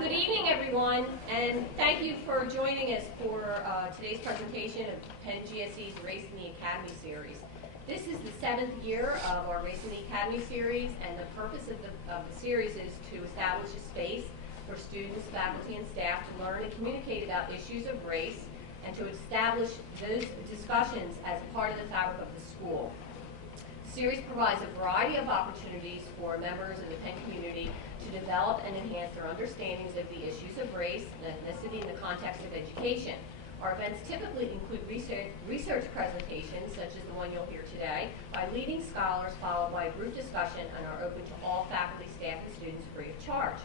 Good evening, everyone, and thank you for joining us for today's presentation of Penn GSE's Race in the Academy series. This is the 7th year of our Race in the Academy series, and the purpose of the series is to establish a space for students, faculty, and staff to learn and communicate about issues of race and to establish those discussions as part of the fabric of the school. The series provides a variety of opportunities for members of the Penn community to develop and enhance their understandings of the issues of race and ethnicity in the context of education. Our events typically include research presentations, such as the one you'll hear today, by leading scholars, followed by a group discussion, and are open to all faculty, staff, and students free of charge.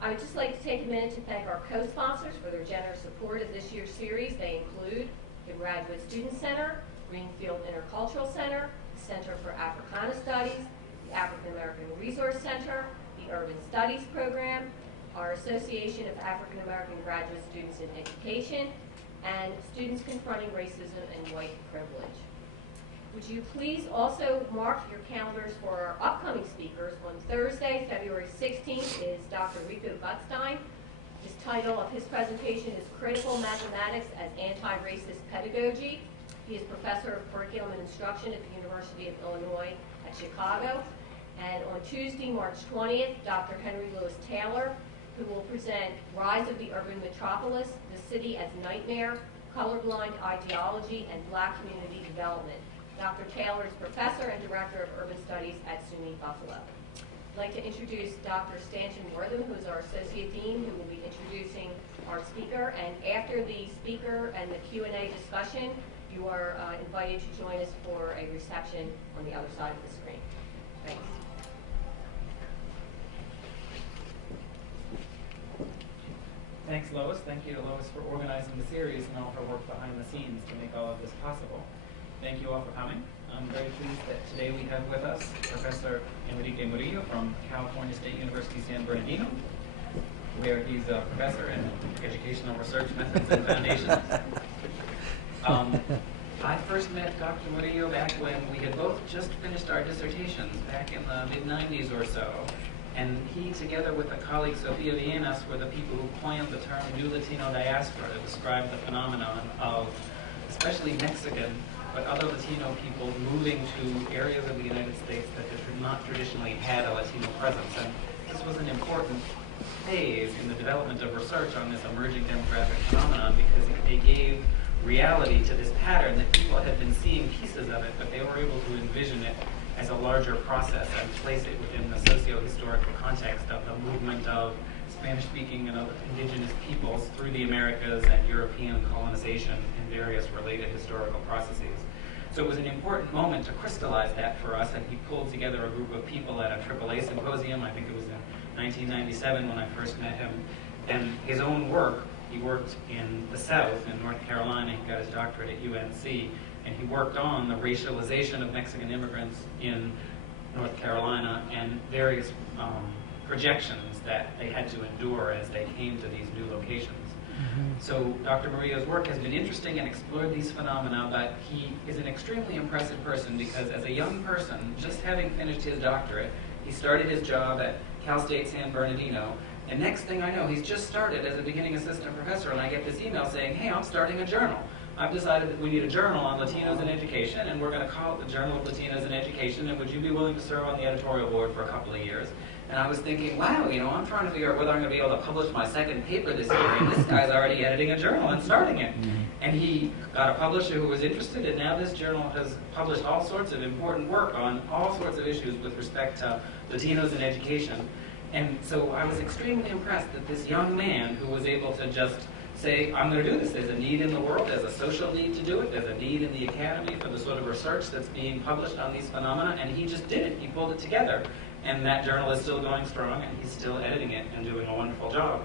I would just like to take a minute to thank our co-sponsors for their generous support of this year's series. They include the Graduate Student Center, Greenfield Intercultural Center, the Center for Africana Studies, the African American Resource Center, the Urban Studies Program, our Association of African American Graduate Students in Education, and Students Confronting Racism and White Privilege. Would you please also mark your calendars for our upcoming speakers? On Thursday, February 16th, is Dr. Rico Gutstein. His title of his presentation is Critical Mathematics as Anti-Racist Pedagogy. He is Professor of Curriculum and Instruction at the University of Illinois at Chicago. And on Tuesday, March 20th, Dr. Henry Louis Taylor, who will present Rise of the Urban Metropolis, the City as Nightmare, Colorblind Ideology, and Black Community Development. Dr. Taylor is Professor and Director of Urban Studies at SUNY Buffalo. I'd like to introduce Dr. Stanton Wortham, who is our Associate Dean, who will be introducing our speaker. And after the speaker and the Q&A discussion, you are invited to join us for a reception on the other side of the screen. Thanks. Thanks, Lois. Thank you to Lois for organizing the series and all her work behind the scenes to make all of this possible. Thank you all for coming. I'm very pleased that today we have with us Professor Enrique Murillo from California State University, San Bernardino, where he's a professor in educational research methods and foundations. I first met Dr. Murillo back when we had both just finished our dissertations back in the mid-90s or so. And he, together with a colleague, Sofia Vienas, were the people who coined the term New Latino Diaspora to describe the phenomenon of especially Mexican, but other Latino people moving to areas of the United States that had not traditionally had a Latino presence. And this was an important phase in the development of research on this emerging demographic phenomenon because they gave reality to this pattern that people had been seeing pieces of it, but they were able to envision it as a larger process and place it within the socio-historical context of the movement of Spanish-speaking and other indigenous peoples through the Americas and European colonization and various related historical processes. So it was an important moment to crystallize that for us, and he pulled together a group of people at a AAA symposium. I think it was in 1997 when I first met him. And his own work, he worked in the South, in North Carolina. He got his doctorate at UNC. And he worked on the racialization of Mexican immigrants in North Carolina and various projections that they had to endure as they came to these new locations. So Dr. Murillo's work has been interesting and explored these phenomena, but he is an extremely impressive person because as a young person, just having finished his doctorate, he started his job at Cal State San Bernardino, and next thing I know, he's just started as a beginning assistant professor, and I get this email saying, hey, I'm starting a journal. I've decided that we need a journal on Latinos in education, and we're going to call it the Journal of Latinos in Education, and would you be willing to serve on the editorial board for a couple of years? And I was thinking, wow, you know, I'm trying to figure out whether I'm going to be able to publish my second paper this year, and this guy's already editing a journal and starting it. And he got a publisher who was interested, and now this journal has published all sorts of important work on all sorts of issues with respect to Latinos in education. And so I was extremely impressed that this young man who was able to just say, I'm going to do this. There's a need in the world. There's a social need to do it. There's a need in the academy for the sort of research that's being published on these phenomena. And he just did it. He pulled it together. And that journal is still going strong, and he's still editing it and doing a wonderful job.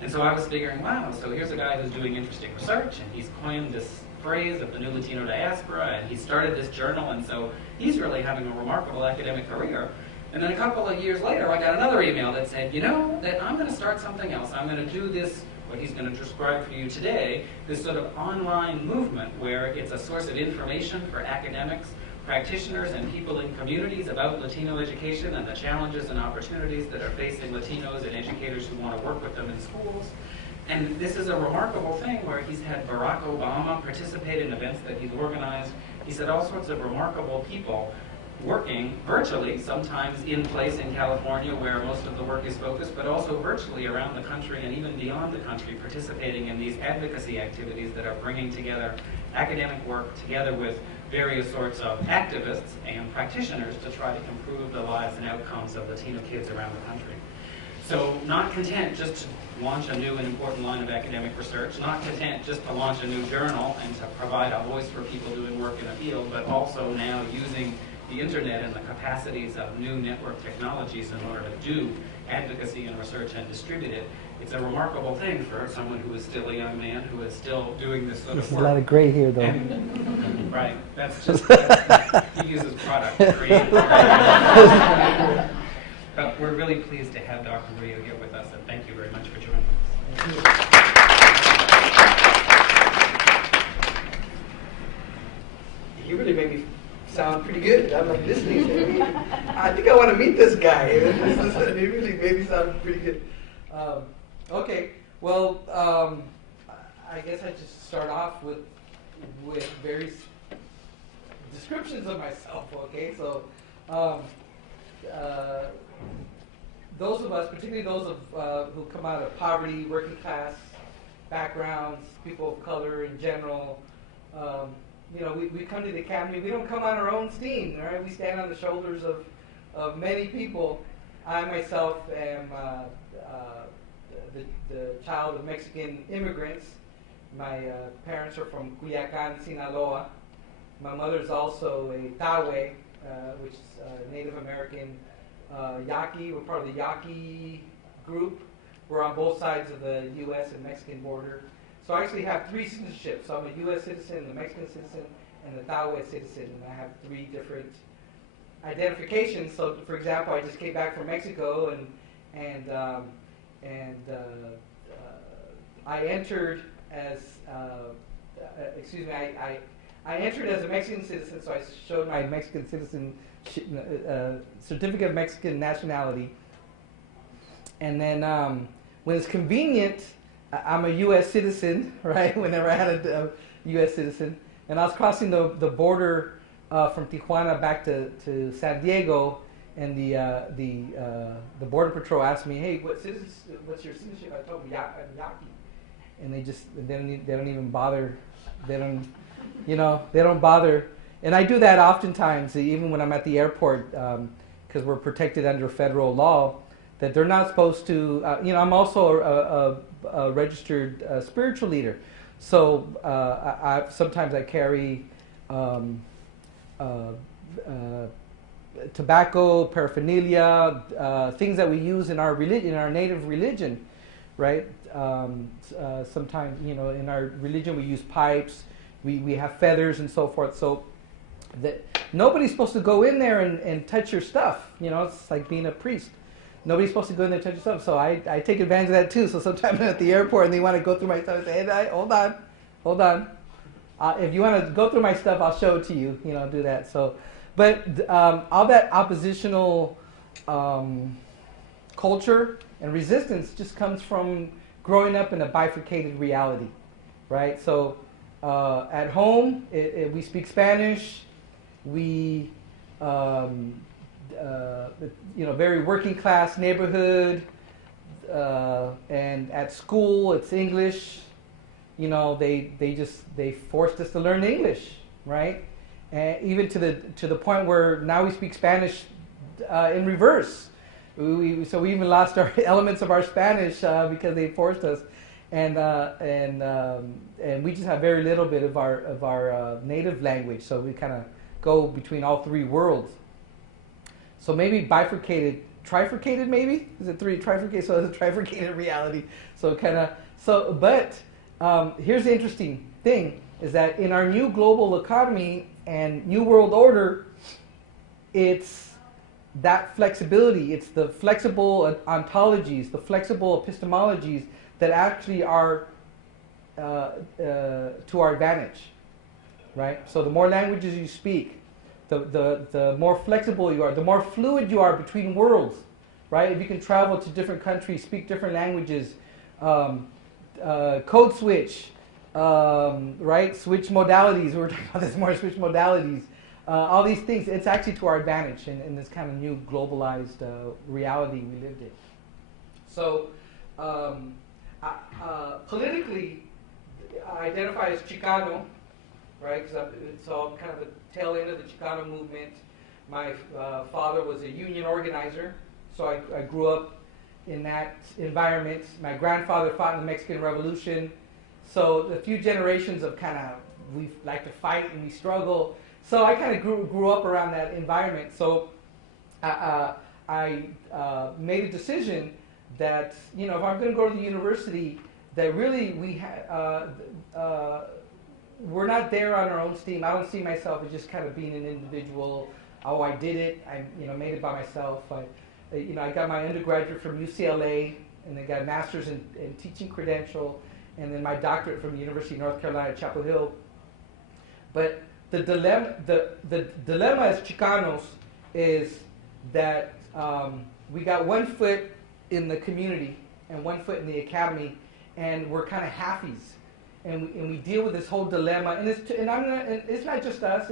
And so I was figuring, wow, so here's a guy who's doing interesting research, and he's coined this phrase of the New Latino Diaspora, and he started this journal, and so he's really having a remarkable academic career. And then a couple of years later, I got another email that said, you know, that I'm going to start something else. I'm going to do this, what he's going to describe for you today, this sort of online movement where it's a source of information for academics practitioners and people in communities about Latino education and the challenges and opportunities that are facing Latinos and educators who want to work with them in schools. And this is a remarkable thing where he's had Barack Obama participate in events that he's organized. He's had all sorts of remarkable people working virtually, sometimes in place in California where most of the work is focused, but also virtually around the country and even beyond the country, participating in these advocacy activities that are bringing together academic work together with various sorts of activists and practitioners to try to improve the lives and outcomes of Latino kids around the country. So not content just to launch a new and important line of academic research, not content just to launch a new journal and to provide a voice for people doing work in a field, but also now using the internet and the capacities of new network technologies in order to do advocacy and research and distribute it. It's a remarkable thing for someone who is still a young man, who is still doing this sort of work. There's a lot of gray here, though. Right. That's just, he uses product to create. But we're really pleased to have Dr. Murillo here with us, and thank you very much for joining us. You really made me sound pretty good. I'm like listening to him. I think I want to meet this guy. It really made me sound pretty good. Okay, well, I guess I just start off with various descriptions of myself. Okay, so those of us, particularly those of who come out of poverty, working class backgrounds, people of color in general. You know, we come to the academy. We don't come on our own steam, all right? We stand on the shoulders of many people. I myself am the child of Mexican immigrants. My parents are from Culiacan, Sinaloa. My mother is also a Tawe, which is Native American Yaqui. We're part of the Yaqui group. We're on both sides of the U.S. and Mexican border. So I actually have three citizenships. So I'm a U.S. citizen, a Mexican citizen, and a Tawe citizen. And I have three different identifications. So, for example, I just came back from Mexico, and I entered as I entered as a Mexican citizen. So I showed my Mexican citizen certificate of Mexican nationality, and then when it's convenient, I'm a U.S. citizen, right? Whenever I had a U.S. citizen, and I was crossing the border from Tijuana back to San Diego, and the border patrol asked me, "Hey, what's your citizenship?" I told them, I'm Yaqui, and they don't even bother. They don't bother. And I do that oftentimes, even when I'm at the airport, because we're protected under federal law, that they're not supposed to. I'm also a registered spiritual leader, so sometimes I carry tobacco, paraphernalia, things that we use in our religion, in our native religion, right? Sometimes, in our religion we use pipes, we have feathers and so forth. So that nobody's supposed to go in there and touch your stuff. It's like being a priest. Nobody's supposed to go in there and touch your stuff. So I take advantage of that too. So sometimes I'm at the airport and they want to go through my stuff. I say, hey, hold on. If you want to go through my stuff, I'll show it to you. Do that. So, but all that oppositional culture and resistance just comes from growing up in a bifurcated reality, right? So at home, we speak Spanish. We very working class neighborhood, and at school it's English. They forced us to learn English, right? And even to the point where now we speak Spanish in reverse. So we even lost our elements of our Spanish because they forced us, and we just have very little bit of our native language. So we kind of go between all three worlds. So maybe trifurcated maybe? Is it three trifurcated? So it's a trifurcated reality. But here's the interesting thing, is that in our new global economy and new world order, it's that flexibility, it's the flexible ontologies, the flexible epistemologies that actually are to our advantage, right? So the more languages you speak, the more flexible you are, the more fluid you are between worlds, right? If you can travel to different countries, speak different languages, code switch, right? Switch modalities. We were talking about this more, switch modalities. All these things, it's actually to our advantage in this kind of new globalized reality we lived in. So politically, I identify as Chicano, right? Because it's all kind of the tail end of the Chicano movement. My father was a union organizer, so I grew up in that environment. My grandfather fought in the Mexican Revolution. So a few generations of kind of, we like to fight and we struggle. So I kind of grew up around that environment. So I made a decision that, you know, if I'm going to go to the university, that really we're not there on our own steam. I don't see myself as just kind of being an individual. Oh, I did it. I, you know, made it by myself. I got my undergraduate from UCLA, and then got a master's in teaching credential, and then my doctorate from the University of North Carolina, Chapel Hill. But the dilemma as Chicanos is that we got one foot in the community and one foot in the academy, and we're kind of halfies, and we deal with this whole dilemma. And it's not just us.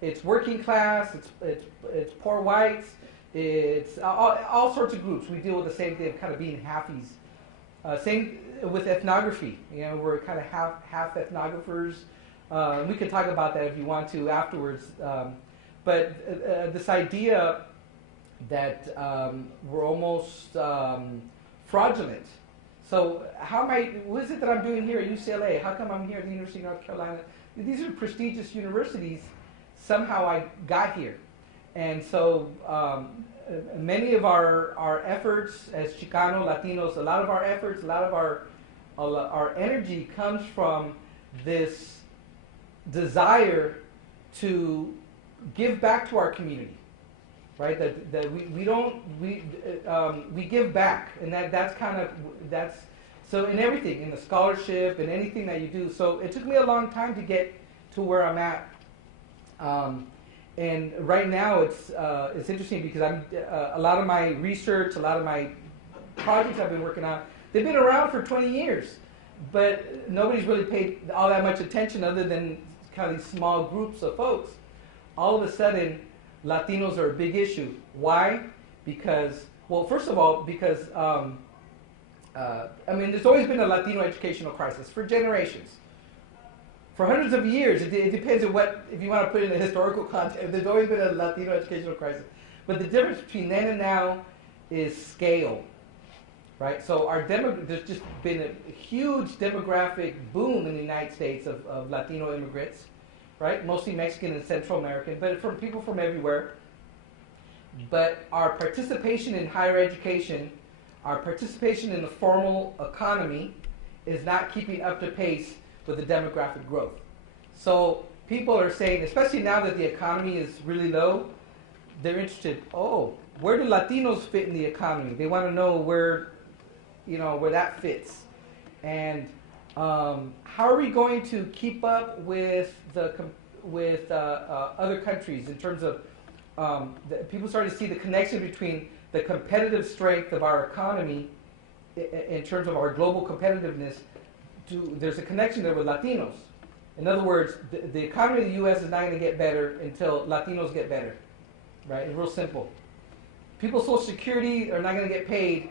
It's working class. It's poor whites. It's all sorts of groups. We deal with the same thing of kind of being halfies. Same with ethnography. You know, we're kind of half ethnographers. We can talk about that if you want to afterwards. But this idea that we're almost fraudulent. So what is it that I'm doing here at UCLA? How come I'm here at the University of North Carolina? These are prestigious universities. Somehow I got here. And so many of our efforts as Chicano, Latinos, a lot of our efforts, a lot of our energy comes from this desire to give back to our community, right? That we give back, and that's so in everything, in the scholarship and anything that you do. So it took me a long time to get to where I'm at, and right now it's interesting because a lot of my research, a lot of my projects I've been working on, they've been around for 20 years, but nobody's really paid all that much attention other than kind of these small groups of folks. All of a sudden, Latinos are a big issue. Why? Because, well, first of all, because, there's always been a Latino educational crisis for generations. For hundreds of years, it depends on if you want to put it in a historical context, there's always been a Latino educational crisis. But the difference between then and now is scale, right? So there's just been a huge demographic boom in the United States of Latino immigrants, right? Mostly Mexican and Central American, but from people from everywhere. But our participation in higher education, our participation in the formal economy is not keeping up to pace with the demographic growth. So people are saying, especially now that the economy is really low, they're interested, where do Latinos fit in the economy? They want to know where that fits. And how are we going to keep up with other countries in terms of people starting to see the connection between the competitive strength of our economy in terms of our global competitiveness. There's a connection there with Latinos. In other words, the economy of the U.S. is not going to get better until Latinos get better, right? It's real simple. People's Social Security are not going to get paid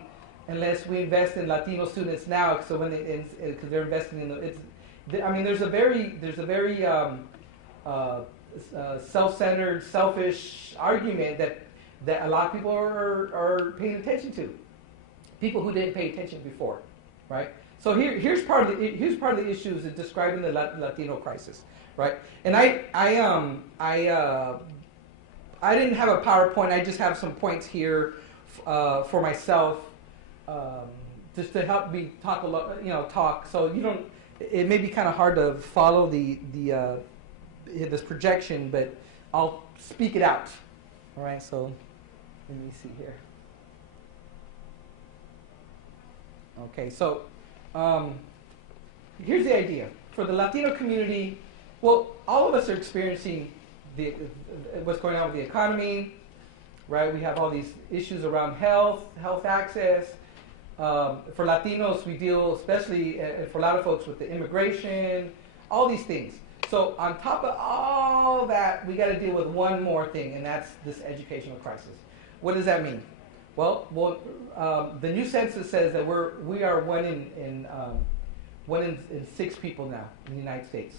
unless we invest in Latino students now. So because they're investing in there's a very self-centered, selfish argument that a lot of people are paying attention to. People who didn't pay attention before, right? So here's part of the issues in describing the Latino crisis, right? And I didn't have a PowerPoint. I just have some points here for myself, just to help me talk talk. So it may be kind of hard to follow this projection, but I'll speak it out. All right. So let me see here. Okay. So. Here's the idea. For the Latino community, well, all of us are experiencing what's going on with the economy, right? We have all these issues around health access. For Latinos, we deal especially, for a lot of folks, with the immigration, all these things. So on top of all that, we got to deal with one more thing, and that's this educational crisis. What does that mean? Well, the new census says that we are one in 6 people now in the United States.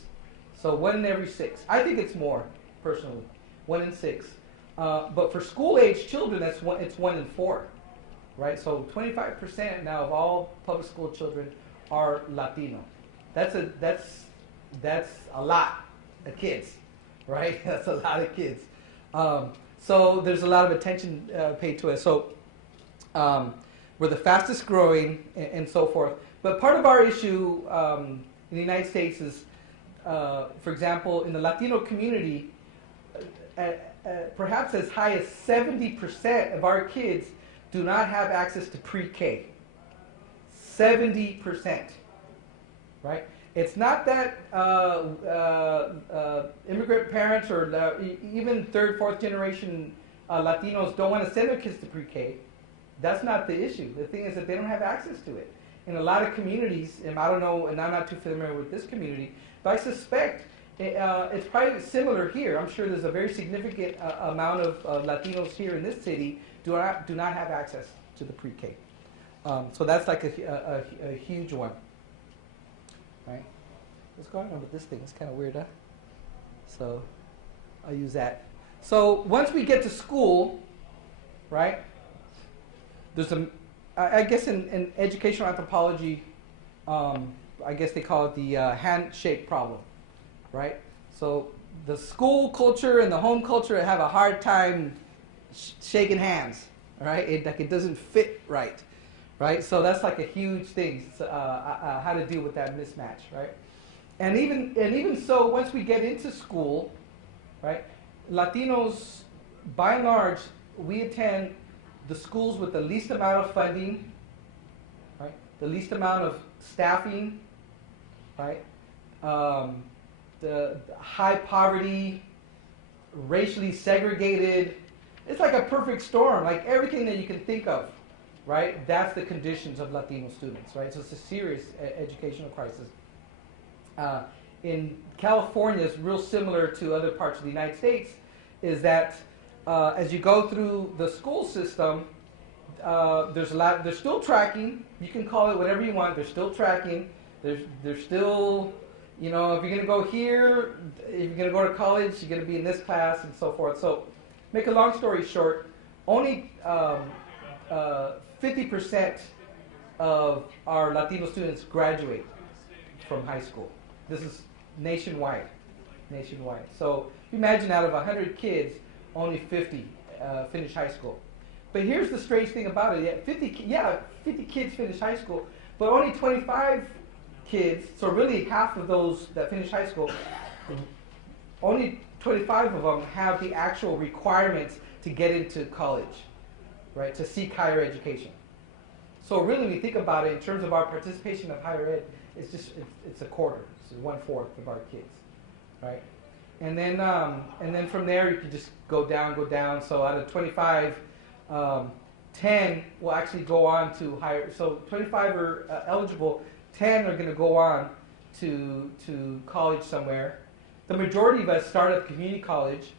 So 1 in every 6. I think it's more, personally, 1 in 6. But for school-age children, it's 1 in 4, right? So 25% now of all public school children are Latino. That's a lot of kids, right? That's a lot of kids. So there's a lot of attention paid to it. So we're the fastest growing and so forth. But part of our issue in the United States is, for example, in the Latino community, perhaps as high as 70% of our kids do not have access to pre-K. 70%, right? It's not that immigrant parents or even 3rd, 4th generation Latinos don't want to send their kids to pre-K. That's not the issue. The thing is that they don't have access to it. In a lot of communities, and I don't know, and I'm not too familiar with this community, but I suspect it's probably similar here. I'm sure there's a very significant amount of Latinos here in this city do not have access to the pre-K. So that's like a huge one. Right? What's going on with this thing? It's kind of weird, huh? So I'll use that. So once we get to school, right, there's I guess in educational anthropology, I guess they call it the handshake problem, right? So the school culture and the home culture have a hard time shaking hands, right? It doesn't fit right. Right, so that's like a huge thing, how to deal with that mismatch, right? And even so, once we get into school, right, Latinos, by and large, we attend the schools with the least amount of funding, right, the least amount of staffing, right, the high poverty, racially segregated. It's like a perfect storm, like everything that you can think of. Right? That's the conditions of Latino students, right? So it's a serious educational crisis. In California, it's real similar to other parts of the United States, is that as you go through the school system, they're still tracking. You can call it whatever you want. They're still tracking. They're still, if you're going to go here, if you're going to go to college, you're going to be in this class and so forth. So make a long story short, only 50% of our Latino students graduate from high school. This is nationwide. So imagine out of 100 kids, only 50 finish high school. But here's the strange thing about it. 50 kids finish high school, but only 25 kids, so really half of those that finish high school, only 25 of them have the actual requirements to get into college. Right, to seek higher education. So really, when you think about it, in terms of our participation of higher ed, it's a quarter. It's 1/4 of our kids, right? And then from there, you can just go down. So out of 25, 10 will actually go on to higher. So 25 are eligible. 10 are going to go on to college somewhere. The majority of us start at community college.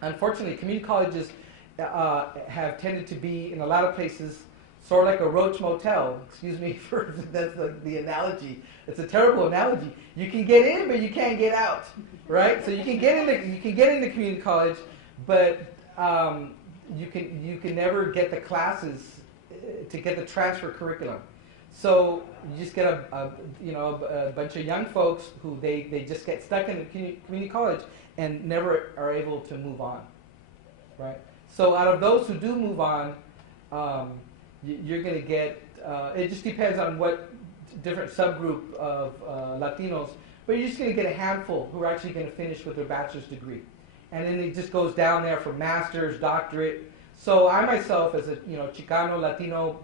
Unfortunately, community colleges have tended to be, in a lot of places, sort of like a roach motel. Excuse me for that's the analogy. It's a terrible analogy. You can get in, but you can't get out, right? So you can get into community college, but you can never get the classes to get the transfer curriculum. So you just get a bunch of young folks who they just get stuck in the community college and never are able to move on, right? So out of those who do move on, you're going to get, it just depends on what different subgroup of Latinos, but you're just going to get a handful who are actually going to finish with their bachelor's degree. And then it just goes down there for master's, doctorate. So I myself, as a Chicano, Latino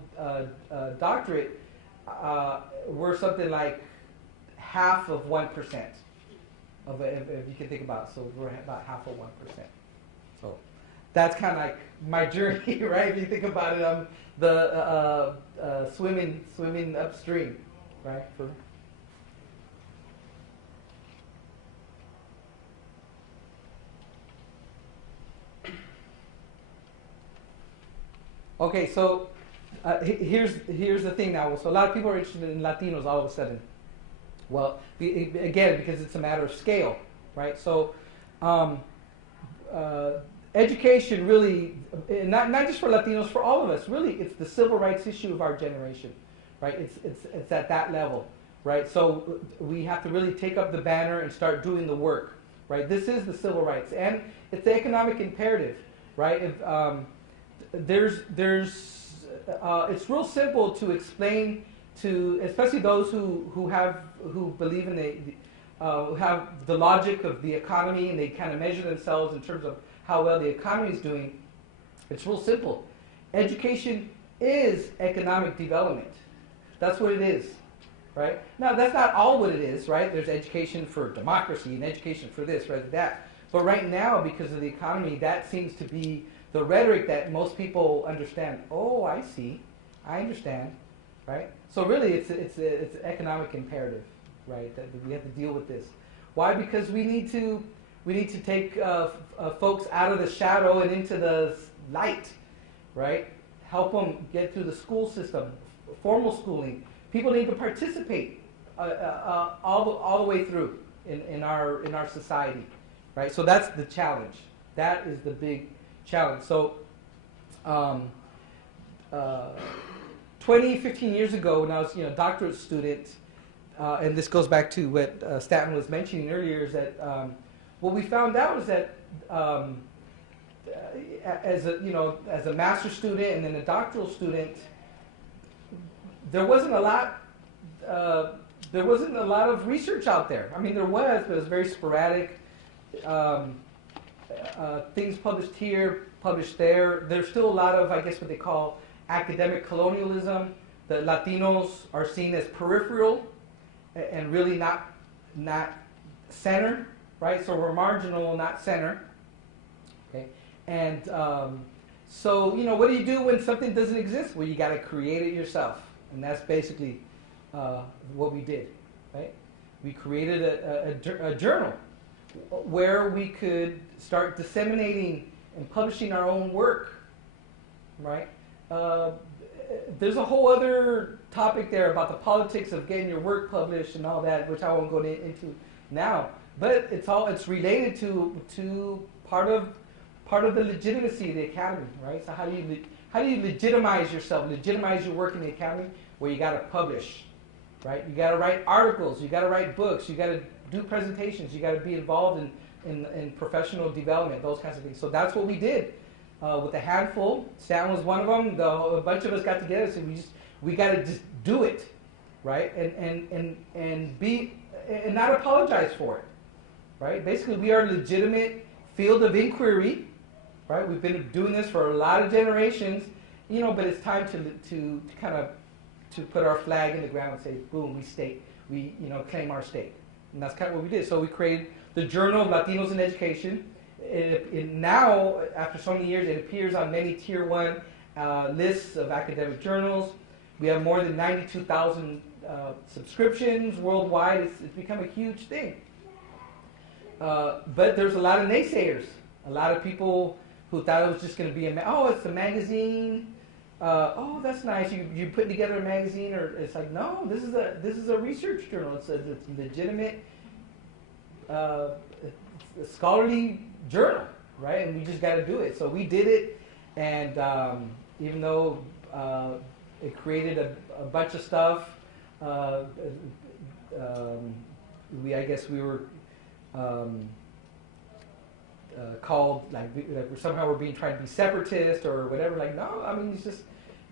doctorate, we're something like half of 1%. if you can think about it. So we're about half of 1%. So that's kind of like my journey, right? If you think about it, I'm the swimming upstream, right? Okay, so here's the thing now. So a lot of people are interested in Latinos all of a sudden. Well, again, because it's a matter of scale, right? So education really, not just for Latinos, for all of us, really, it's the civil rights issue of our generation, right? It's at that level, right? So we have to really take up the banner and start doing the work, right? This is the civil rights, and it's the economic imperative, right? If, it's real simple to explain to, especially those who believe in who have the logic of the economy, and they kind of measure themselves in terms of how well the economy is doing. It's real simple. Education is economic development. That's what it is, right? Now, that's not all what it is, right? There's education for democracy and education for this, right, that. But right now, because of the economy, that seems to be the rhetoric that most people understand. Oh, I see. I understand, right? So really, it's an economic imperative, right? That we have to deal with this. Why? Because we need to take folks out of the shadow and into the light, right? Help them get through the school system, formal schooling. People need to participate all the way through in our society, right? So that's the challenge. That is the big challenge. So 15 years ago, when I was a doctorate student, and this goes back to what Stanton was mentioning earlier, is that what we found out is that as a master's student and then a doctoral student, there wasn't a lot of research out there. I mean, there was, but it was very sporadic. Things published here, published there. There's still a lot of, I guess, what they call academic colonialism. The Latinos are seen as peripheral and really not center, right? So we're marginal, not center. Okay, and so what do you do when something doesn't exist? Well, you got to create it yourself, and that's basically what we did, right? We created a journal where we could start disseminating and publishing our own work, right? There's a whole other topic there about the politics of getting your work published and all that, which I won't go into now. But it's related to part of the legitimacy of the academy, right? So how do you legitimize yourself, legitimize your work in the academy? Well, you got to publish, right? You got to write articles, you got to write books, you got to do presentations, you got to be involved in professional development, those kinds of things. So that's what we did with a handful. Stan was one of them. A bunch of us got together and said we got to just do it, right? And not apologize for it, right? Basically, we are a legitimate field of inquiry, right? We've been doing this for a lot of generations, but it's time to kind of put our flag in the ground and say, boom, we claim our stake. And that's kind of what we did. So we created the Journal of Latinos in Education. Now, after so many years, it appears on many Tier 1 lists of academic journals. We have more than 92,000 subscriptions worldwide. It's become a huge thing. But there's a lot of naysayers. A lot of people who thought it was just going to be it's a magazine. That's nice. You put together a magazine, or it's like, no, this is a research journal. It's legitimate, scholarly journal, right? And we just got to do it. So we did it, and even though it created a bunch of stuff, I guess we were called like somehow we're being trying to be separatist or whatever. Like, no, I mean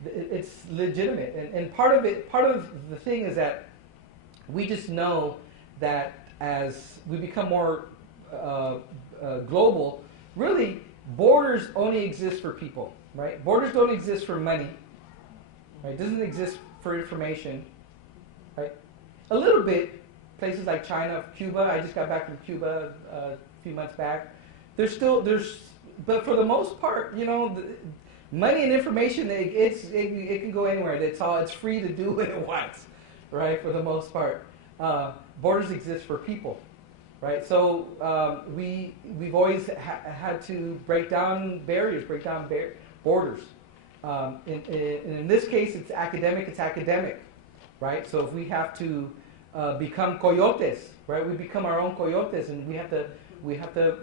it's legitimate, and part of the thing is that we just know that as we become more global, really borders only exist for people, right? Borders don't exist for money, right? It doesn't exist for information, right? A little bit, places like China, Cuba. I just got back from Cuba a few months back. But for the most part, money and information, it can go anywhere. It's free to do what it wants, right? For the most part, borders exist for people, right? So we've always had to break down barriers, borders. In this case, it's academic, right? So if we have to become coyotes, right? We become our own coyotes, and we have to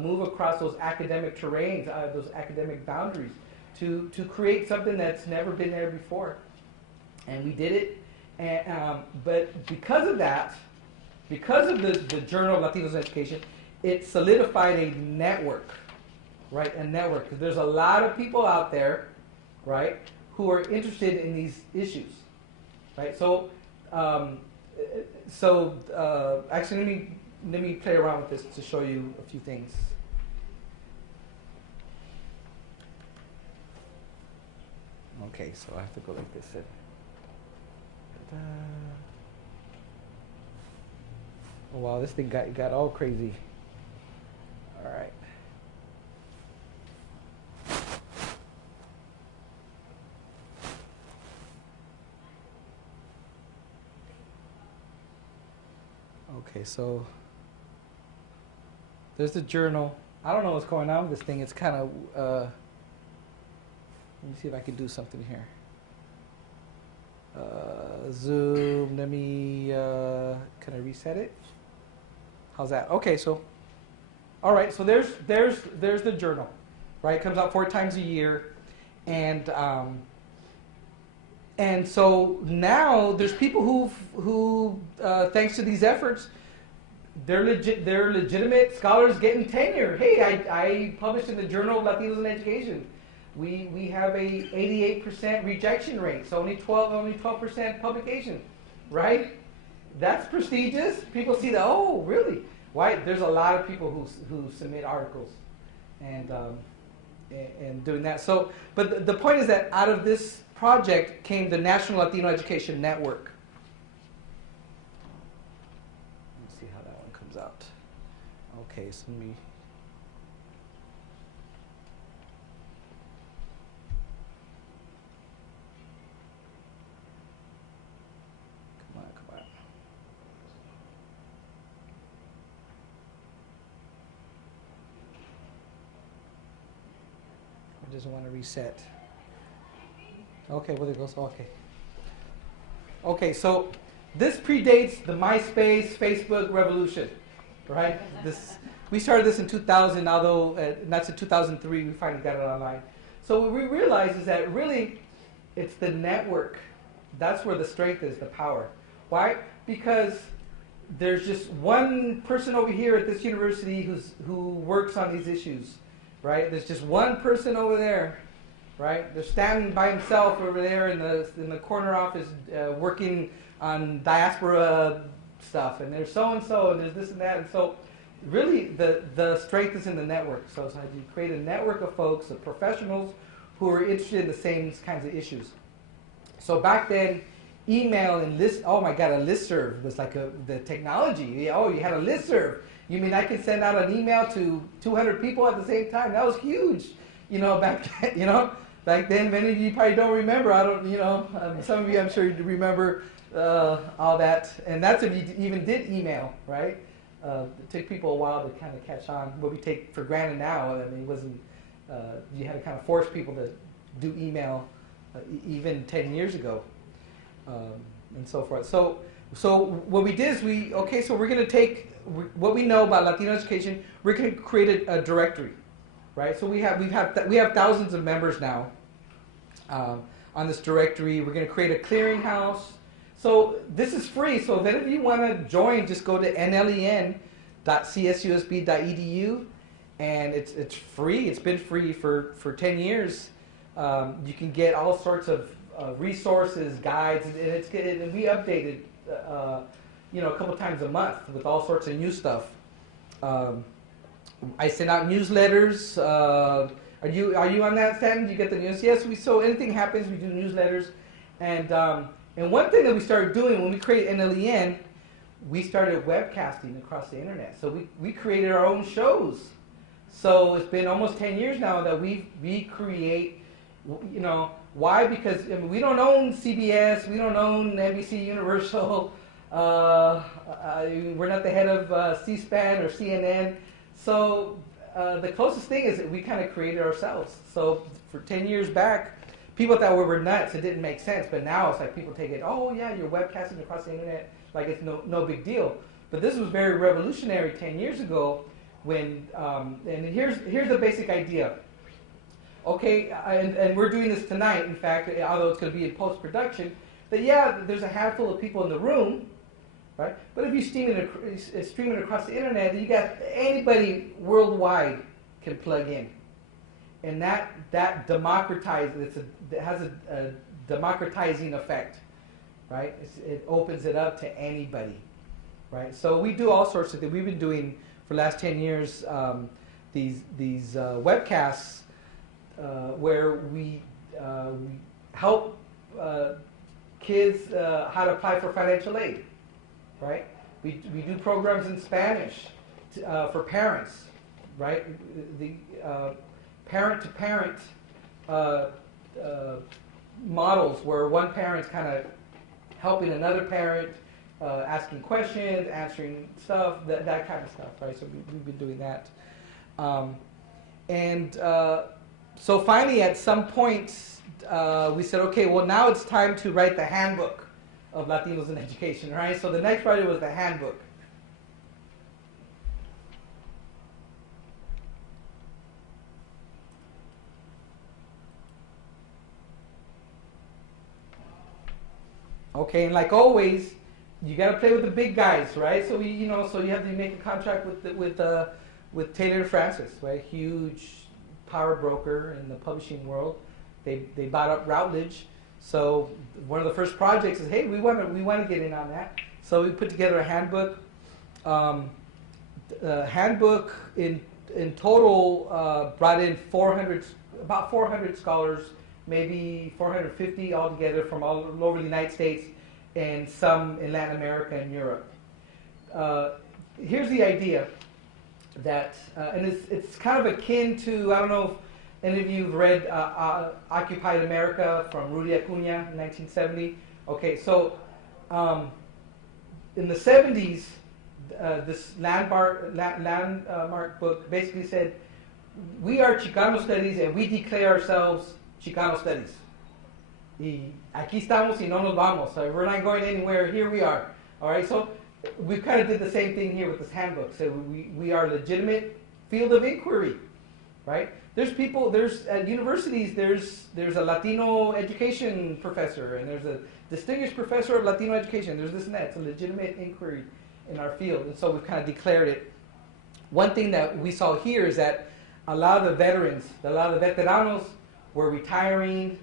move across those academic terrains, those academic boundaries, to create something that's never been there before. And we did it. And, but because of that, because of the Journal of Latinos in Education, it solidified a network, right? A network. Because there's a lot of people out there, right, who are interested in these issues, right? So, actually, let me play around with this to show you a few things. Okay, so I have to go like this. Oh wow, this thing got all crazy. All right. Okay, so there's the journal. I don't know what's going on with this thing. It's kind of, let me see if I can do something here. Zoom, let me, can I reset it? How's that? Okay, so, all right, so there's the journal, right? It comes out 4 times a year. And so now there's people who thanks to these efforts, they're legitimate scholars getting tenure. Hey, I published in the Journal of Latinos in Education. We have a 88% rejection rate, so only 12% publication, right? That's prestigious. People see that. Oh, really? Why? There's a lot of people who submit articles, and doing that. So, but the point is that out of this project came the National Latino Education Network. Let's see how that one comes out. Okay, so let me. Come on. It doesn't want to reset. Okay, well, it goes. Okay. Okay, so this predates the MySpace, Facebook revolution, right? We started this in 2000, although that's in 2003 we finally got it online. So what we realized is that really it's the network. That's where the strength is, the power. Why? Because there's just one person over here at this university who works on these issues, right? There's just one person over there. Right? They're standing by himself over there in the corner office working on diaspora stuff, and there's so and so, and there's this and that, and so really the strength is in the network. So it's like you create a network of folks, of professionals who are interested in the same kinds of issues. So back then, email and a listserv was like the technology. Oh, you had a listserv. You mean I can send out an email to 200 people at the same time? That was huge. Back then, many of you probably don't remember. Some of you, I'm sure, you remember all that. And that's if you even did email, right? It took people a while to kind of catch on. What we take for granted now, I mean, it wasn't, you had to kind of force people to do email even 10 years ago, and so forth. So what we did is so we're going to take what we know about Latino education, we're going to create a directory. Right, so we have thousands of members now on this directory. We're going to create a clearinghouse. So this is free. So if any of you want to join, just go to nlen.csusb.edu, and it's free. It's been free for 10 years. You can get all sorts of resources, guides, and we update it, a couple times a month with all sorts of new stuff. I send out newsletters. Are you on that, Stanton? Do you get the news? Yes. So anything happens, we do newsletters. And one thing that we started doing when we created NLEN, we started webcasting across the internet. So we created our own shows. So it's been almost 10 years now that we create, you know, why? Because I mean, we don't own CBS, we don't own NBC Universal, we're not the head of C-SPAN or CNN. So the closest thing is that we kind of created ourselves. So for 10 years back, people thought we were nuts, it didn't make sense, but now it's like people take it, oh yeah, you're webcasting across the internet, like it's no big deal. But this was very revolutionary 10 years ago when, and here's the basic idea. Okay, and we're doing this tonight, in fact, although it's going to be in post-production, that yeah, there's a handful of people in the room, right? But if you stream it across the internet, you got anybody worldwide can plug in. And that democratizes, it has a democratizing effect, right? It opens it up to anybody, right? So we do all sorts of things. We've been doing for the last 10 years these webcasts where we help kids how to apply for financial aid, right? We do programs in Spanish for parents, right? The parent-to-parent models where one parent's kind of helping another parent, asking questions, answering stuff, that kind of stuff, right? So we've been doing that. So finally, at some point, we said, okay, well, now it's time to write the handbook of Latinos in education, right? So the next project was the handbook. Okay, and like always, you got to play with the big guys, right? So so you have to make a contract with Taylor & Francis, right? Huge power broker in the publishing world. They bought up Routledge. So one of the first projects is, hey, we want to get in on that. So we put together a handbook. Handbook in total brought in about 400 scholars, maybe 450 altogether from all over the United States and some in Latin America and Europe. Here's the idea that, and it's kind of akin to, I don't know if any of you have read Occupied America from Rudy Acuña in 1970. Okay, so in the 70s, this landmark book basically said, we are Chicano Studies and we declare ourselves Chicano Studies. Y aquí estamos y no nos vamos. So we're not going anywhere. Here we are. All right. So we kind of did the same thing here with this handbook. So we are a legitimate field of inquiry, right? There's people. There's at universities. There's a Latino education professor, and there's a distinguished professor of Latino education. There's this and that. It's a legitimate inquiry in our field, and so we've kind of declared it. One thing that we saw here is that a lot of the veterans, a lot of the veteranos, were retiring,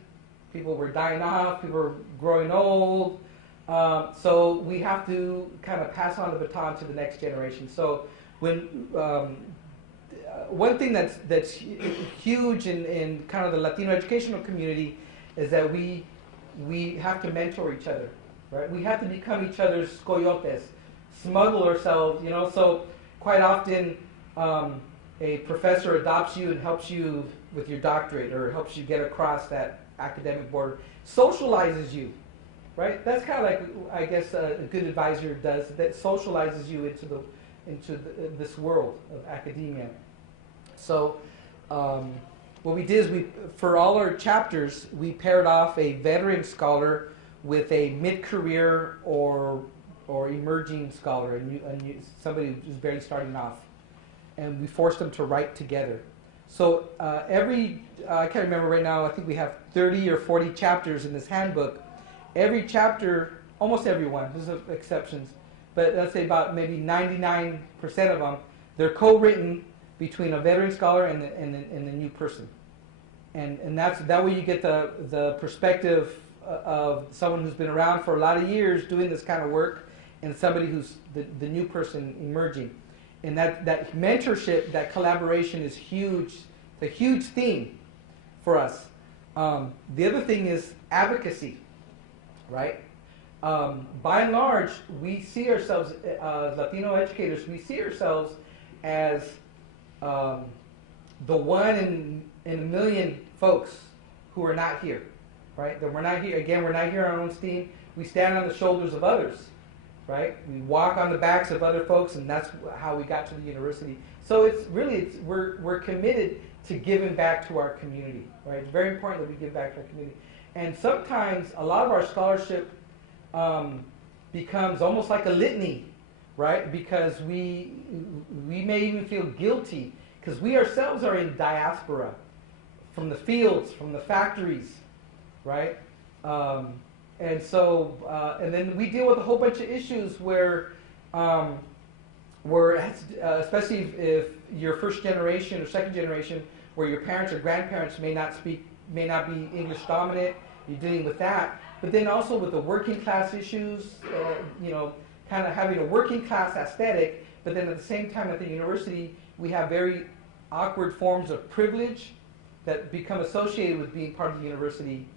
people were dying off, people were growing old. So we have to kind of pass on the baton to the next generation. So when one thing that's huge in kind of the Latino educational community is that we have to mentor each other, right? We have to become each other's coyotes, smuggle ourselves, So quite often a professor adopts you and helps you with your doctorate or helps you get across that academic border, socializes you, right? That's kind of like, I guess, a good advisor does, that socializes you into this world of academia. So what we did is for all our chapters, we paired off a veteran scholar with a mid-career or emerging scholar, somebody who's barely starting off. And we forced them to write together. So I can't remember right now, I think we have 30 or 40 chapters in this handbook. Every chapter, almost everyone, there's exceptions, but let's say about maybe 99% of them, they're co-written between a veteran scholar and the new person. And that way you get the perspective of someone who's been around for a lot of years doing this kind of work and somebody who's the new person emerging. And that mentorship, that collaboration is huge. It's a huge theme for us. The other thing is advocacy, right? by and large, we see ourselves, Latino educators, we see ourselves as the one in a million folks who are not here, right? That we're not here, again, we're not here on our own steam. We stand on the shoulders of others, right? We walk on the backs of other folks, and that's how we got to the university. So we're committed to giving back to our community, right? It's very important that we give back to our community. And sometimes a lot of our scholarship becomes almost like a litany, right? Because we may even feel guilty because we ourselves are in diaspora from the fields, from the factories, right? And so, and then we deal with a whole bunch of issues where especially if you're first generation or second generation, where your parents or grandparents may not be English dominant, you're dealing with that. But then also with the working class issues, kind of having a working class aesthetic, but then at the same time at the university, we have very awkward forms of privilege that become associated with being part of the university.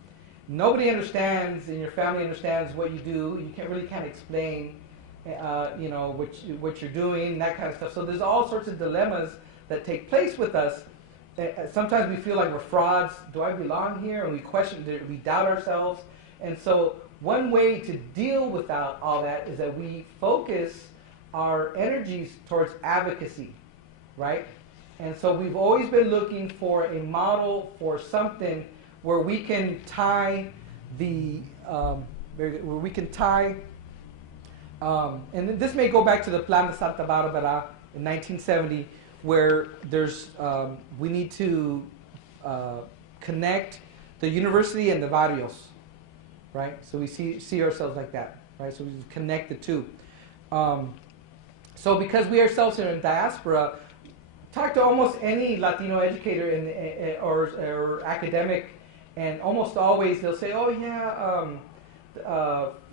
Nobody understands, and your family understands what you do. You can't explain, what you're doing, and that kind of stuff. So there's all sorts of dilemmas that take place with us. Sometimes we feel like we're frauds. Do I belong here? And we question, we doubt ourselves. And so one way to deal with all that is that we focus our energies towards advocacy, right? And so we've always been looking for a model for something where we can tie and this may go back to the Plan de Santa Barbara in 1970, where we need to connect the university and the barrios, right? So we see ourselves like that, right? So we connect the two. So because we ourselves are in diaspora, talk to almost any Latino educator or academic, and almost always they'll say, "Oh yeah,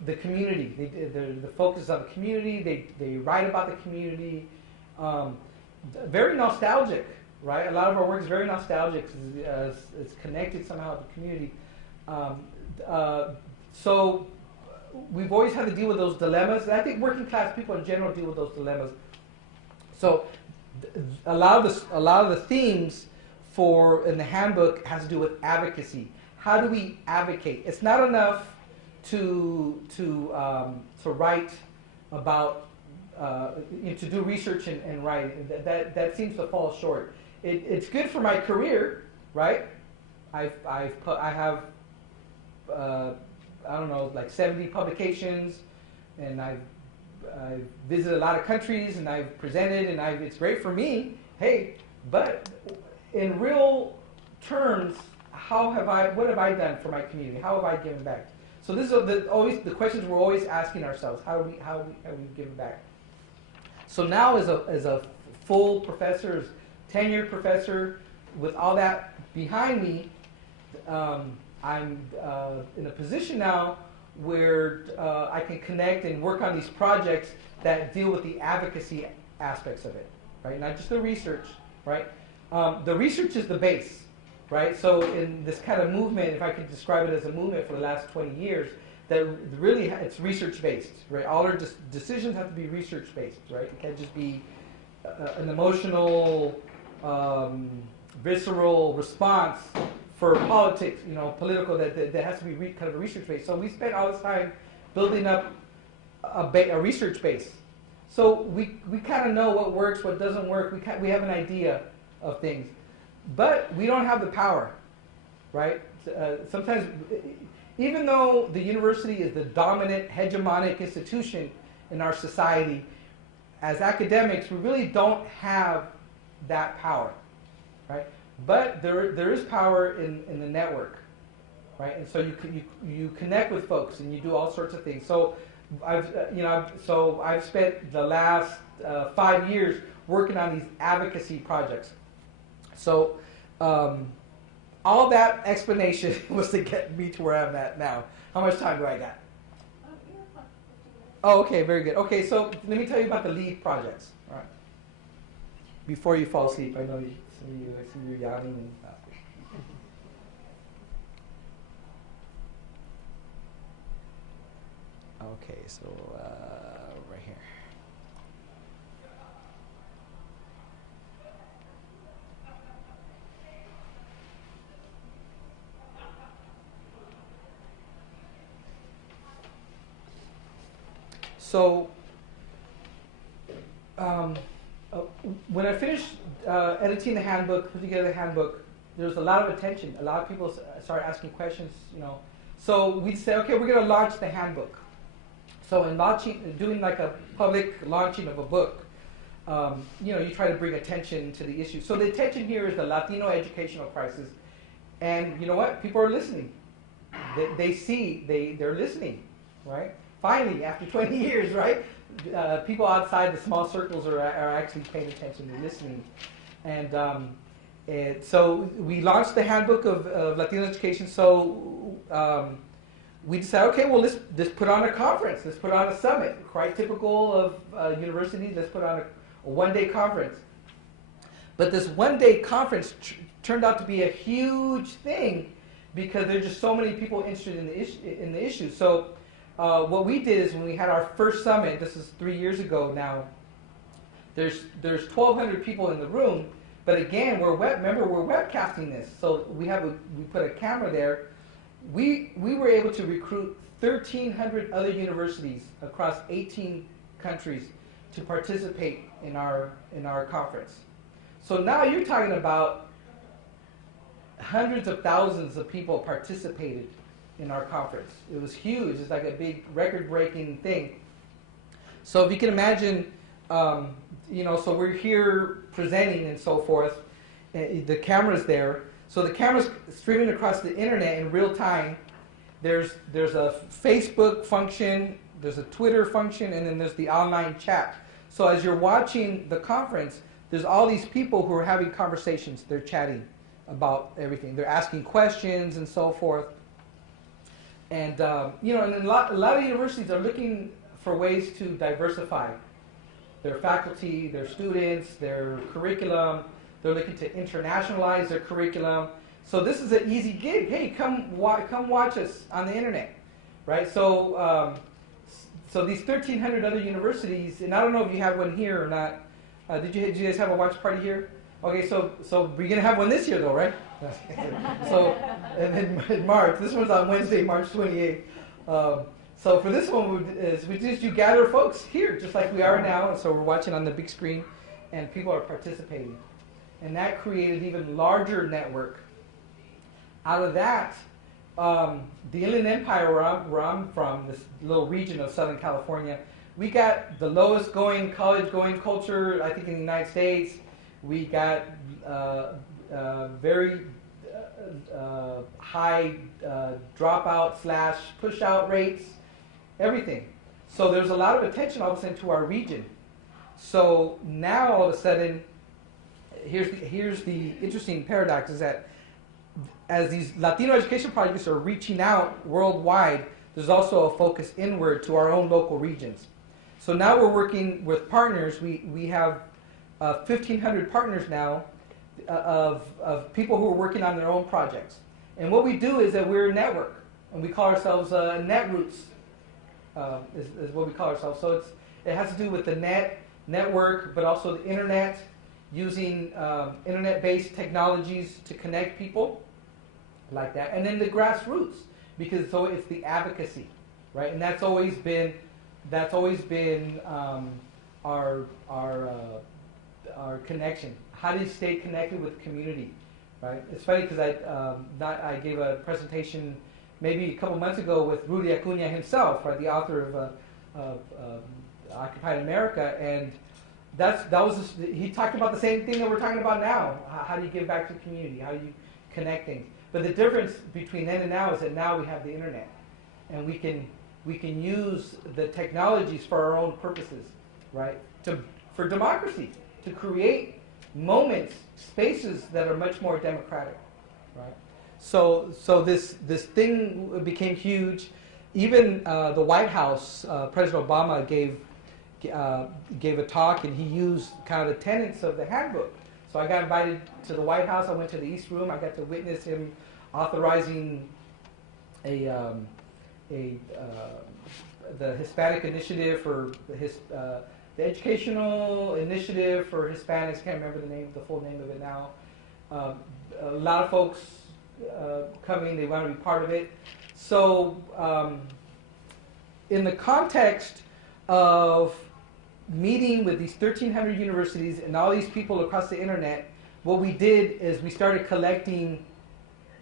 the community. The focus on the community. They write about the community. Very nostalgic, right? A lot of our work is very nostalgic. It's connected somehow to the community. So we've always had to deal with those dilemmas. And I think working class people in general deal with those dilemmas. So a lot of the themes in the handbook has to do with advocacy. How do we advocate? It's not enough to write about to do research and write. That seems to fall short. It's good for my career, right? I have I don't know, like 70 publications, and I've visited a lot of countries, and I've presented, and it's great for me. Hey, but in real terms, what have I done for my community? How have I given back? So this is always the questions we're always asking ourselves. How have we given back? So now as a full professor, tenured professor, with all that behind me, I'm in a position now where I can connect and work on these projects that deal with the advocacy aspects of it, right? Not just the research, right? The research is the base, right? So in this kind of movement, if I could describe it as a movement for the last 20 years, that really it's research-based, right? All our decisions have to be research-based, right? It can't just be an emotional, visceral response for politics, political, that has to be kind of a research-based. So we spent all this time building up a research base. So we kind of know what works, what doesn't work. We have an idea of things. But we don't have the power, right? Sometimes, even though the university is the dominant, hegemonic institution in our society, as academics, we really don't have that power, right? But there is power in the network, right? And so you connect with folks and you do all sorts of things. So I've spent the last 5 years working on these advocacy projects. So all that explanation was to get me to where I'm at now. How much time do I got? Oh, okay, very good. Okay, so let me tell you about the lead projects. All right. Before you fall asleep, I know I see you yawning. And, Okay, so right here. So when I finished editing the handbook, put together the handbook, there was a lot of attention. A lot of people started asking questions, you know. So we said, okay, we're going to launch the handbook. So in launching, doing like a public launching of a book, you know, you try to bring attention to the issue. So the attention here is the Latino educational crisis. And you know what? People are listening. They're listening, right? Finally, after 20 years, right? People outside the small circles are actually paying attention and listening. And so we launched the handbook of Latino education. So we decided, okay, well, let's put on a conference. Let's put on a summit. Quite typical of universities. Let's put on a one-day conference. But this one-day conference turned out to be a huge thing because there's just so many people interested in the issue. So what we did is when we had our first summit, this is 3 years ago now, there's 1,200 people in the room, but again, we're webcasting this. So we put a camera there. We were able to recruit 1,300 other universities across 18 countries to participate in our conference. So now you're talking about hundreds of thousands of people participated in our conference. It was huge. It's like a big record-breaking thing. So if you can imagine, you know, so we're here presenting and so forth. The camera's there. So the camera's streaming across the internet in real time. There's a Facebook function, there's a Twitter function, and then there's the online chat. So as you're watching the conference, there's all these people who are having conversations. They're chatting about everything. They're asking questions and so forth. And you know, and a lot of universities are looking for ways to diversify their faculty, their students, their curriculum. They're looking to internationalize their curriculum. So this is an easy gig. Hey, come watch us on the internet, right? So so these 1,300 other universities, and I don't know if you have one here or not. Did you guys have a watch party here? Okay, so we're gonna have one this year though, right? So, and then in March. This one's on Wednesday, March 28th. So for this one, you gather folks here, just like we are now. And so we're watching on the big screen, and people are participating, and that created an even larger network. Out of that, the Inland Empire, where I'm from, this little region of Southern California, we got the lowest college going culture, I think, in the United States. We got very high dropout / push out rates, everything. So there's a lot of attention all of a sudden to our region. So now all of a sudden, here's the interesting paradox is that as these Latino education projects are reaching out worldwide, there's also a focus inward to our own local regions. So now we're working with partners. We have 1,500 partners now of people who are working on their own projects. And what we do is that we're a network, and we call ourselves Netroots, is what we call ourselves. So it has to do with the network, but also the internet, using internet-based technologies to connect people, like that. And then the grassroots, because so it's the advocacy, right? And that's always been our connection. How do you stay connected with the community, right? It's funny because I gave a presentation maybe a couple months ago with Rudy Acuna himself, right, the author of Occupied America, and he talked about the same thing that we're talking about now. How do you give back to the community? How do you connect things? But the difference between then and now is that now we have the internet, and we can use the technologies for our own purposes, right? For democracy, to create moments, spaces that are much more democratic, right? So this thing became huge. Even the White House, President Obama gave a talk, and he used kind of the tenets of the handbook. So I got invited to the White House. I went to the East Room. I got to witness him authorizing a the Hispanic Initiative for the Educational Initiative for Hispanics. Can't remember the full name of it now. A lot of folks coming, they want to be part of it. So in the context of meeting with these 1,300 universities and all these people across the internet, what we did is we started collecting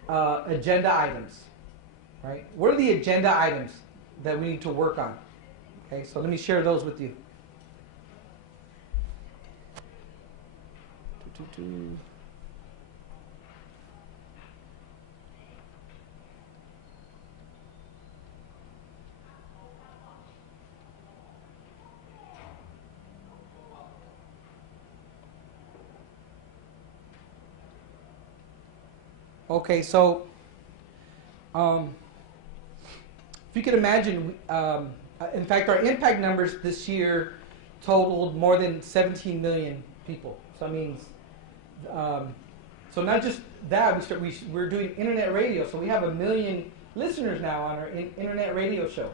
agenda items, right? What are the agenda items that we need to work on? Okay, so let me share those with you. Okay, so if you can imagine, in fact, our impact numbers this year totaled more than 17 million people. So that means, so not just that, we're doing internet radio. So we have 1 million listeners now on our internet radio show,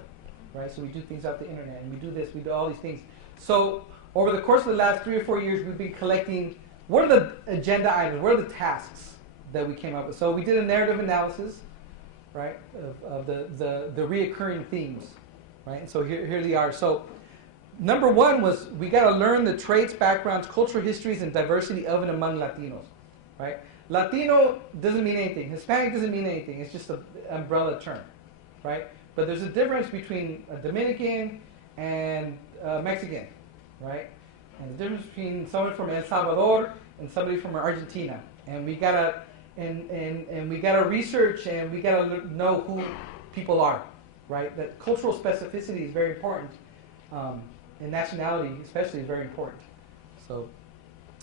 right? So we do things off the internet, and we do this, we do all these things. So over the course of the last 3 or 4 years, we've been collecting, what are the agenda items, what are the tasks that we came up with. So we did a narrative analysis, right, of the reoccurring themes, right? And so here they are. So number one was we got to learn the traits, backgrounds, cultural histories, and diversity of and among Latinos, right? Latino doesn't mean anything. Hispanic doesn't mean anything. It's just an umbrella term, right? But there's a difference between a Dominican and a Mexican, right? And the difference between someone from El Salvador and somebody from Argentina. And we gotta and we gotta research and we gotta know who people are, right? That cultural specificity is very important, and nationality especially is very important. So,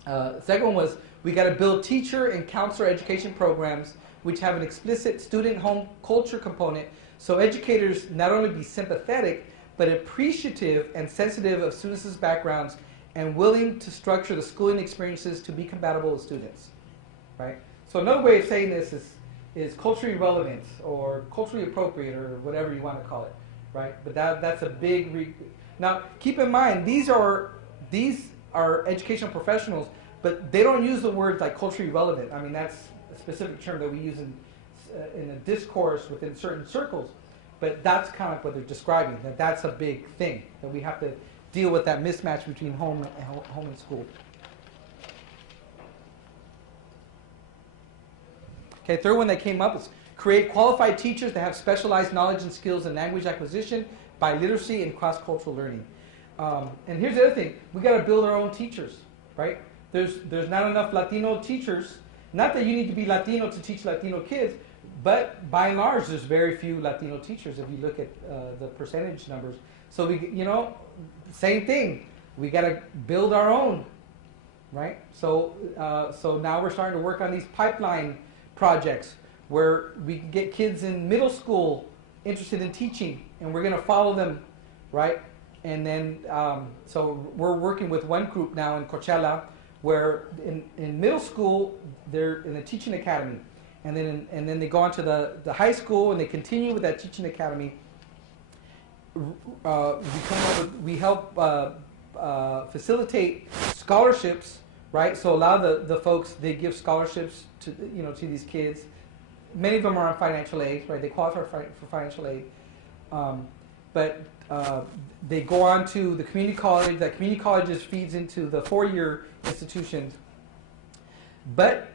the second one was we gotta build teacher and counselor education programs which have an explicit student home culture component, so educators not only be sympathetic but appreciative and sensitive of students' backgrounds and willing to structure the schooling experiences to be compatible with students, right? So another way of saying this is culturally relevant or culturally appropriate or whatever you want to call it, right? But that's a big... Now, keep in mind, these are educational professionals, but they don't use the words like culturally relevant. I mean, that's a specific term that we use in a discourse within certain circles, but that's kind of what they're describing, that's a big thing, that we have to deal with that mismatch between home and school. Okay, third one that came up is create qualified teachers that have specialized knowledge and skills in language acquisition, biliteracy, and cross-cultural learning. And here's the other thing, we got to build our own teachers, right? There's not enough Latino teachers. Not that you need to be Latino to teach Latino kids, but by and large, there's very few Latino teachers if you look at the percentage numbers. So same thing. We got to build our own, right? So now we're starting to work on these pipeline projects where we can get kids in middle school interested in teaching, and we're going to follow them, right? And then, so we're working with one group now in Coachella where in middle school, they're in a teaching academy. And then they go on to the high school and they continue with that teaching academy. We help facilitate scholarships, right? So a lot of the folks, they give scholarships to these kids. Many of them are on financial aid, right? They qualify for financial aid. But they go on to the community college. That community college just feeds into the four-year institutions. But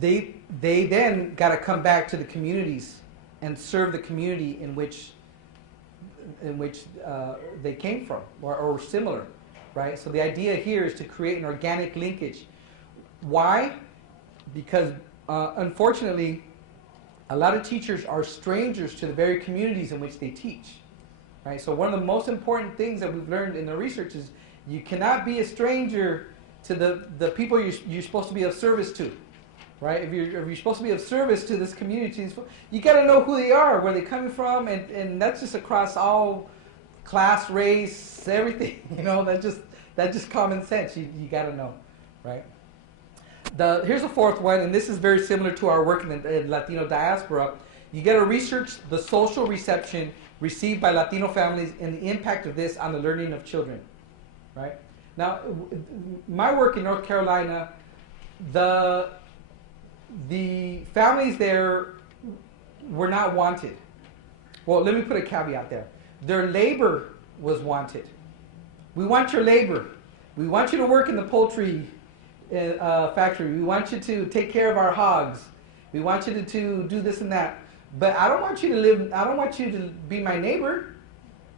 they then got to come back to the communities and serve the community in which they came from or similar, right? So the idea here is to create an organic linkage. Why? Because unfortunately, a lot of teachers are strangers to the very communities in which they teach, right? So one of the most important things that we've learned in the research is you cannot be a stranger to the people you're supposed to be of service to, right? If you're supposed to be of service to this community, you got to know who they are, where they're coming from, and that's just across all class, race, everything. That's just common sense. You got to know, right? Here's the fourth one, and this is very similar to our work in the Latino diaspora, You got to research the social reception received by Latino families and the impact of this on the learning of children, right? Now, my work in North Carolina, the families there were not wanted. Well, let me put a caveat there. Their labor was wanted. We want your labor. We want you to work in the poultry factory. We want you to take care of our hogs. We want you to do this and that. But I don't want you to live, I don't want you to be my neighbor,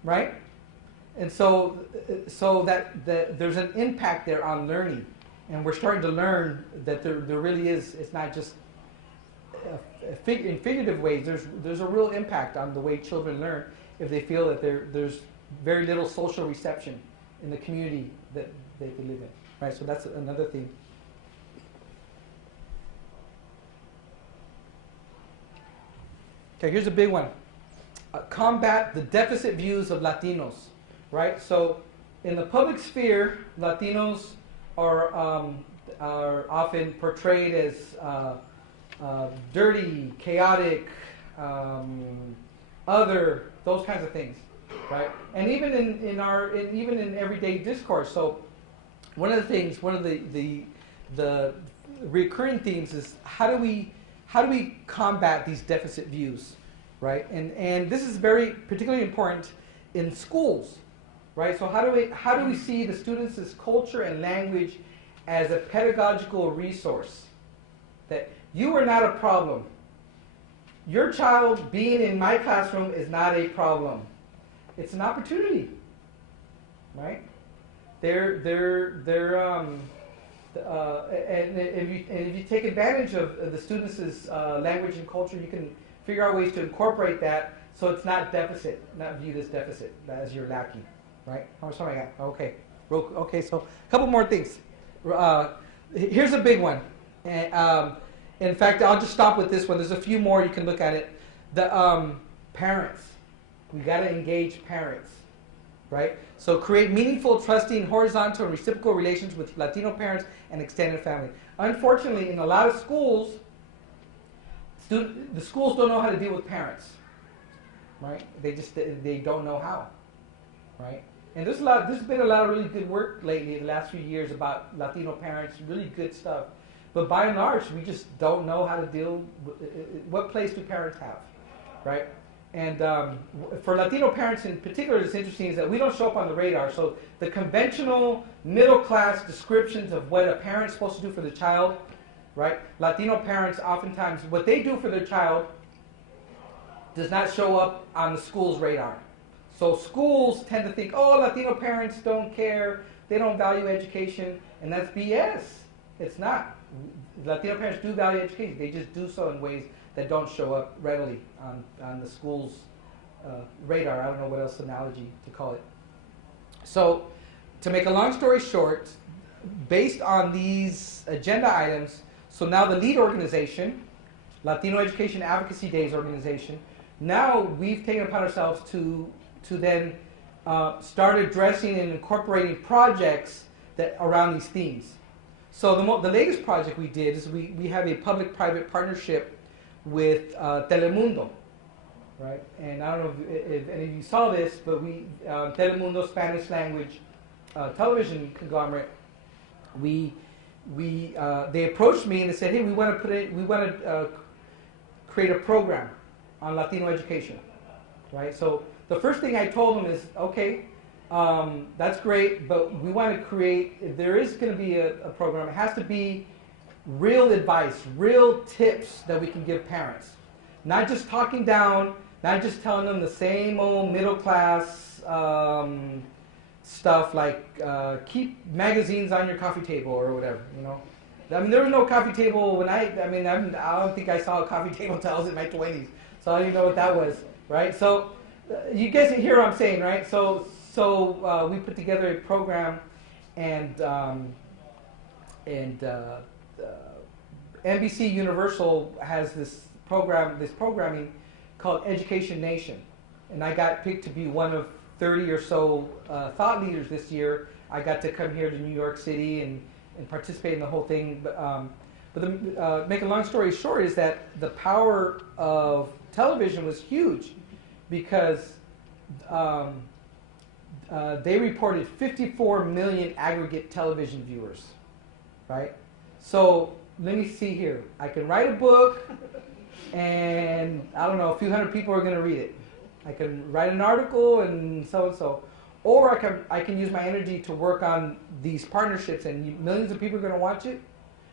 right? And so that there's an impact there on learning. And we're starting to learn that there really is, it's not just in figurative ways, there's a real impact on the way children learn if they feel that there's very little social reception in the community that they live in, right? So that's another thing. Okay, here's a big one. Combat the deficit views of Latinos, right? So in the public sphere, Latinos are often portrayed as dirty, chaotic, other, those kinds of things, right? And even in everyday discourse. So one of the recurring themes is how do we combat these deficit views, right? And this is very particularly important in schools, right? So how do we see the students' culture and language as a pedagogical resource? That you are not a problem. Your child being in my classroom is not a problem. It's an opportunity, right? And if you take advantage of the students' language and culture, you can figure out ways to incorporate that so it's not deficit, not viewed as deficit, as you're lacking, right? How much time I got? Okay. Okay, so a couple more things. Here's a big one. In fact, I'll just stop with this one. There's a few more, you can look at it. The parents. We got to engage parents, right? So create meaningful, trusting, horizontal, and reciprocal relations with Latino parents and extended family. Unfortunately, in a lot of schools, the schools don't know how to deal with parents, right? They don't know how, right? And there's been a lot of really good work lately, the last few years, about Latino parents, really good stuff. But by and large, we just don't know how to deal with what place do parents have, right? And for Latino parents in particular, it's interesting is that we don't show up on the radar. So the conventional middle-class descriptions of what a parent's supposed to do for the child, right? Latino parents oftentimes, what they do for their child does not show up on the school's radar. So schools tend to think, oh, Latino parents don't care, they don't value education, and that's BS. It's not. Latino parents do value education. They just do so in ways that don't show up readily on the school's radar. I don't know what else analogy to call it. So to make a long story short, based on these agenda items, so now the lead organization, Latino Education Advocacy Days organization, now we've taken upon ourselves to then start addressing and incorporating projects that around these themes. So the latest project we did is we have a public-private partnership with Telemundo, right? And I don't know if any of you saw this, but Telemundo Spanish language television conglomerate, they approached me and they said, hey, we want to create a program on Latino education, right? So the first thing I told them is, okay, that's great, but we want to create, if there is going to be a program, it has to be real advice, real tips that we can give parents. Not just talking down, not just telling them the same old middle class stuff like keep magazines on your coffee table or whatever, you know. I mean, there was no coffee table when I don't think I saw a coffee table until I was in my 20s, so I didn't know what that was, right? So you guys hear what I'm saying, right? So we put together a program, and NBC Universal has this programming called Education Nation, and I got picked to be one of 30 or so thought leaders this year. I got to come here to New York City and participate in the whole thing. But make a long story short is that the power of television was huge because they reported 54 million aggregate television viewers, right? So let me see here. I can write a book, and I don't know, a few hundred people are going to read it. I can write an article, and so. Or I can use my energy to work on these partnerships, and millions of people are going to watch it.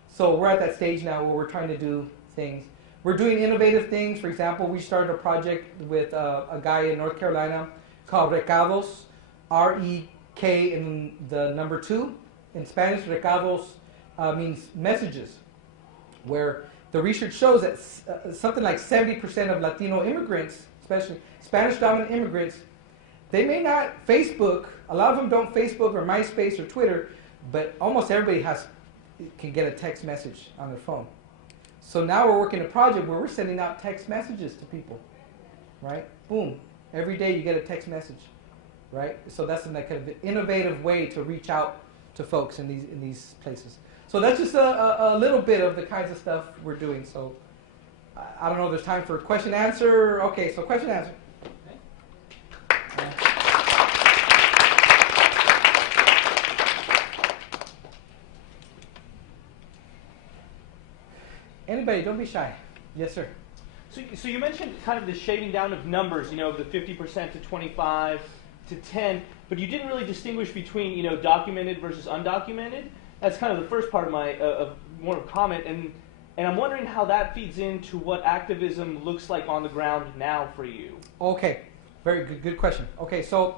So we're at that stage now where we're trying to do things. We're doing innovative things. For example, we started a project with a guy in North Carolina called Recados, R-E-K in the number 2. In Spanish, Recados means messages, where the research shows that something like 70% of Latino immigrants, especially Spanish-dominant immigrants, they may not Facebook. A lot of them don't Facebook or MySpace or Twitter, but almost everybody can get a text message on their phone. So now we're working a project where we're sending out text messages to people, right? Boom. Every day you get a text message, right? So that's like kind of an innovative way to reach out to folks in these places. So that's just a little bit of the kinds of stuff we're doing. So I don't know if there's time for question answer. Okay, so question answer. Anybody, don't be shy. Yes, sir. So you mentioned kind of the shaving down of numbers, the 50% to 25 to 10, but you didn't really distinguish between, documented versus undocumented. That's kind of the first part of my more of a comment, and I'm wondering how that feeds into what activism looks like on the ground now for you. Okay, very good question. Okay, so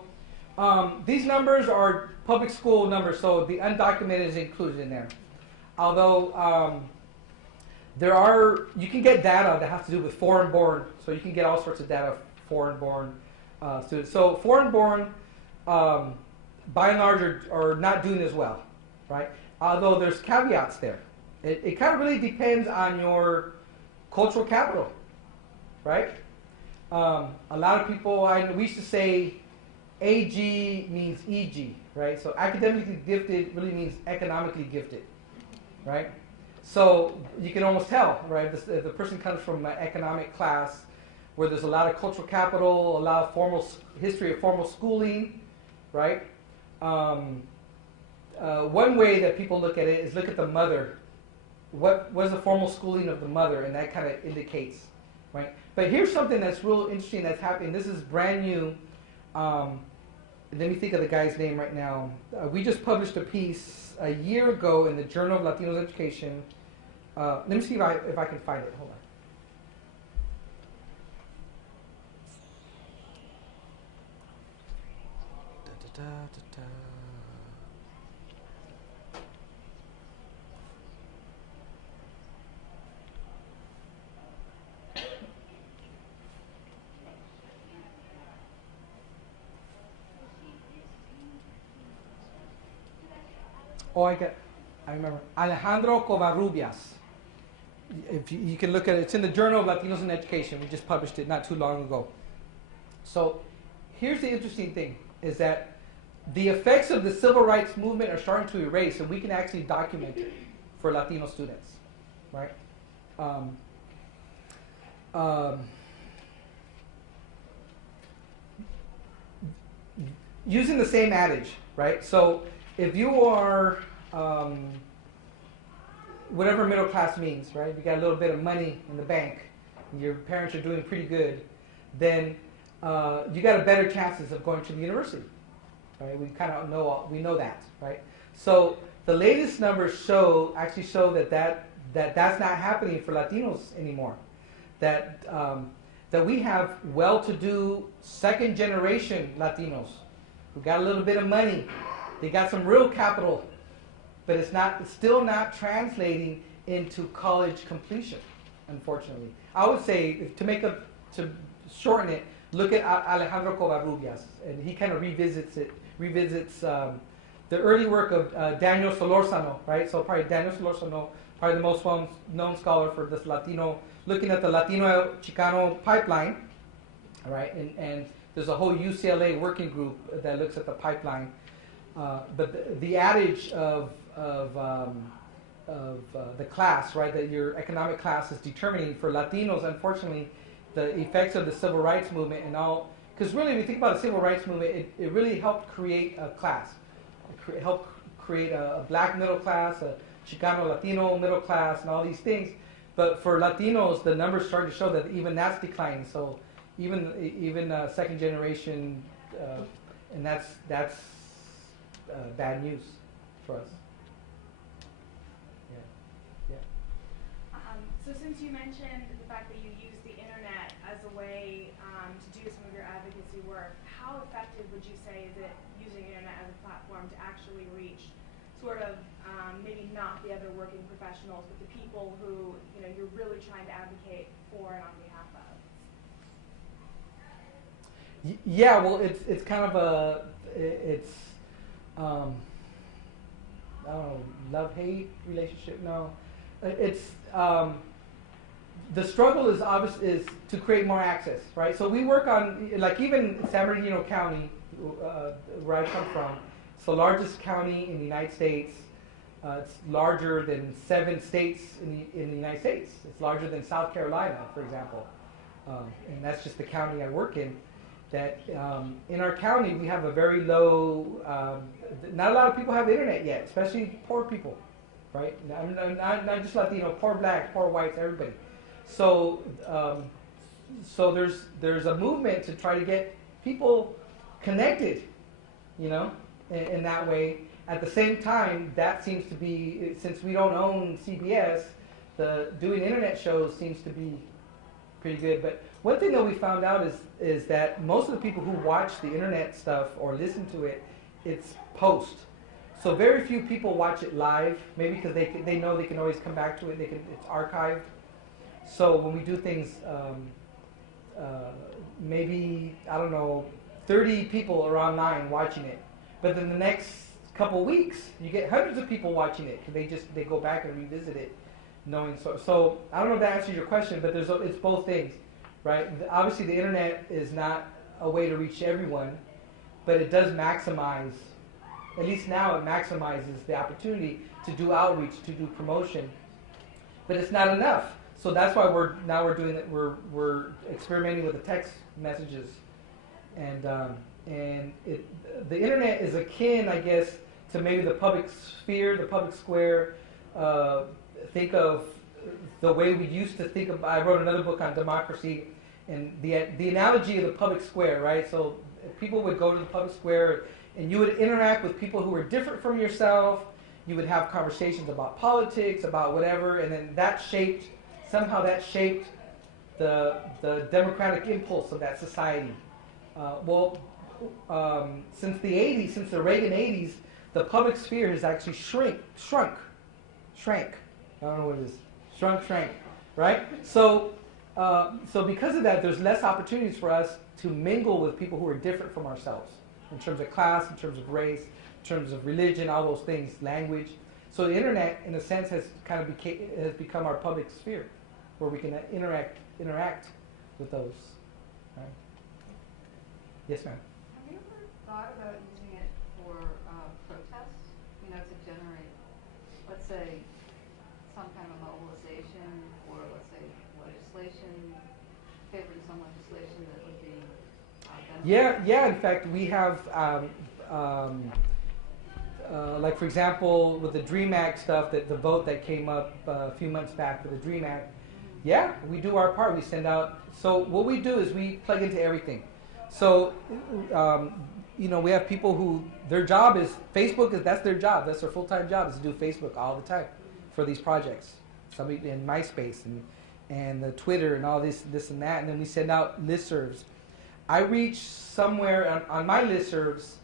these numbers are public school numbers, so the undocumented is included in there. Although you can get data that has to do with foreign-born, so you can get all sorts of data of foreign-born students. So foreign-born, by and large, are not doing as well, right? Although there's caveats there. It kind of really depends on your cultural capital, right? A lot of people, we used to say AG means EG, right? So academically gifted really means economically gifted, right? So you can almost tell, right? If the person comes from an economic class where there's a lot of cultural capital, a lot of history of formal schooling, right? One way that people look at it is look at the mother. What was the formal schooling of the mother? And that kind of indicates, right? But here's something that's real interesting that's happening. This is brand new. Let me think of the guy's name right now. We just published a piece a year ago in the Journal of Latinos Education. Let me see if I can find it. Hold on. Oh, I remember. Alejandro Covarrubias. If you can look at it, it's in the Journal of Latinos in Education. We just published it not too long ago. So here's the interesting thing, is that the effects of the civil rights movement are starting to erase, and we can actually document it for Latino students, right? Using the same adage, right? So if you are whatever middle class means, right? You got a little bit of money in the bank, and your parents are doing pretty good, then you got a better chances of going to the university, right? We kind of know that, right? So the latest numbers actually show that that's not happening for Latinos anymore. That we have well-to-do second-generation Latinos who got a little bit of money. They got some real capital, but it's still not translating into college completion, unfortunately. I would say, to shorten it, look at Alejandro Covarrubias, and he kind of revisits the early work of Daniel Solórzano, right? So probably Daniel Solórzano, probably the most known scholar for this Latino, looking at the Latino Chicano pipeline, right? And there's a whole UCLA working group that looks at the pipeline. But the adage of the class, right, that your economic class is determining for Latinos, unfortunately, the effects of the civil rights movement and all. Because really, when you think about the civil rights movement, it really helped create a class. It helped create a black middle class, a Chicano Latino middle class, and all these things. But for Latinos, the numbers started to show that even that's declining. So even second generation, and that's bad news for us. So since you mentioned the fact that you use the internet as a way to do some of your advocacy work, how effective would you say is it using the internet as a platform to actually reach sort of maybe not the other working professionals, but the people who you're really trying to advocate for and on behalf of? Yeah, well, it's kind of I don't know, love-hate relationship. No, it's the struggle is obvious is to create more access, right? So we work on, like, even San Bernardino County, where I come from. It's the largest county in the United States. It's larger than 7 states in the United States. It's larger than South Carolina, for example, and that's just the county I work in. That in our county we have a very low. Not a lot of people have internet yet, especially poor people, right? Not just Latino, poor blacks, poor whites, everybody. So there's a movement to try to get people connected, in that way. At the same time, that seems to be, since we don't own CBS, doing internet shows seems to be pretty good. But one thing that we found out is that most of the people who watch the internet stuff or listen to it, it's post. So very few people watch it live, maybe because they know they can always come back to it. It's archived. So when we do things, maybe, I don't know, 30 people are online watching it. But then the next couple weeks, you get hundreds of people watching it because they go back and revisit it, knowing so. I don't know if that answers your question, but it's both things, right? Obviously, the internet is not a way to reach everyone, but it does maximize. At least now, it maximizes the opportunity to do outreach, to do promotion, but it's not enough. So that's why we're doing it. We're experimenting with the text messages, and the internet is akin, I guess, to maybe the public sphere, the public square. Think of the way we used to think of. I wrote another book on democracy, and the analogy of the public square, right? So people would go to the public square, and you would interact with people who were different from yourself. You would have conversations about politics, about whatever, and then that shaped the democratic impulse of that society. Since the 80s, since the Reagan 80s, the public sphere has actually shrank. I don't know what it is. Shrank, right? So because of that, there's less opportunities for us to mingle with people who are different from ourselves in terms of class, in terms of race, in terms of religion, all those things, language. So the internet, in a sense, has kind of has become our public sphere, where we can interact with those. Right? Yes, ma'am. Have you ever thought about using it for protests? To generate, let's say, some kind of a mobilization, or let's say legislation, favoring some legislation that would be beneficial? Yeah. In fact, we have, like, for example, with the DREAM Act stuff, the vote that came up a few months back for the DREAM Act. Yeah, we do our part. We send out. So what we do is we plug into everything. So, we have people who their job is Facebook. That's their job. That's their full-time job, is to do Facebook all the time for these projects. Somebody in MySpace and the Twitter and all this and that. And then we send out listservs. I reach somewhere on my listservs.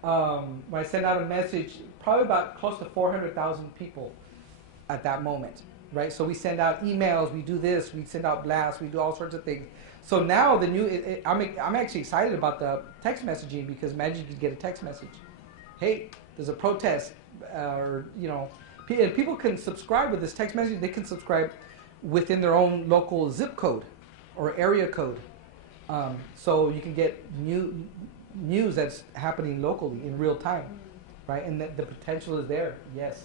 When I send out a message, probably about close to 400,000 people at that moment, right? So we send out emails, we do this, we send out blasts, we do all sorts of things. So now the new, I'm actually excited about the text messaging, because imagine you could get a text message. Hey, there's a protest, people can subscribe with this text message. They can subscribe within their own local zip code or area code. So you can get news that's happening locally in real time, right? And the potential is there. Yes,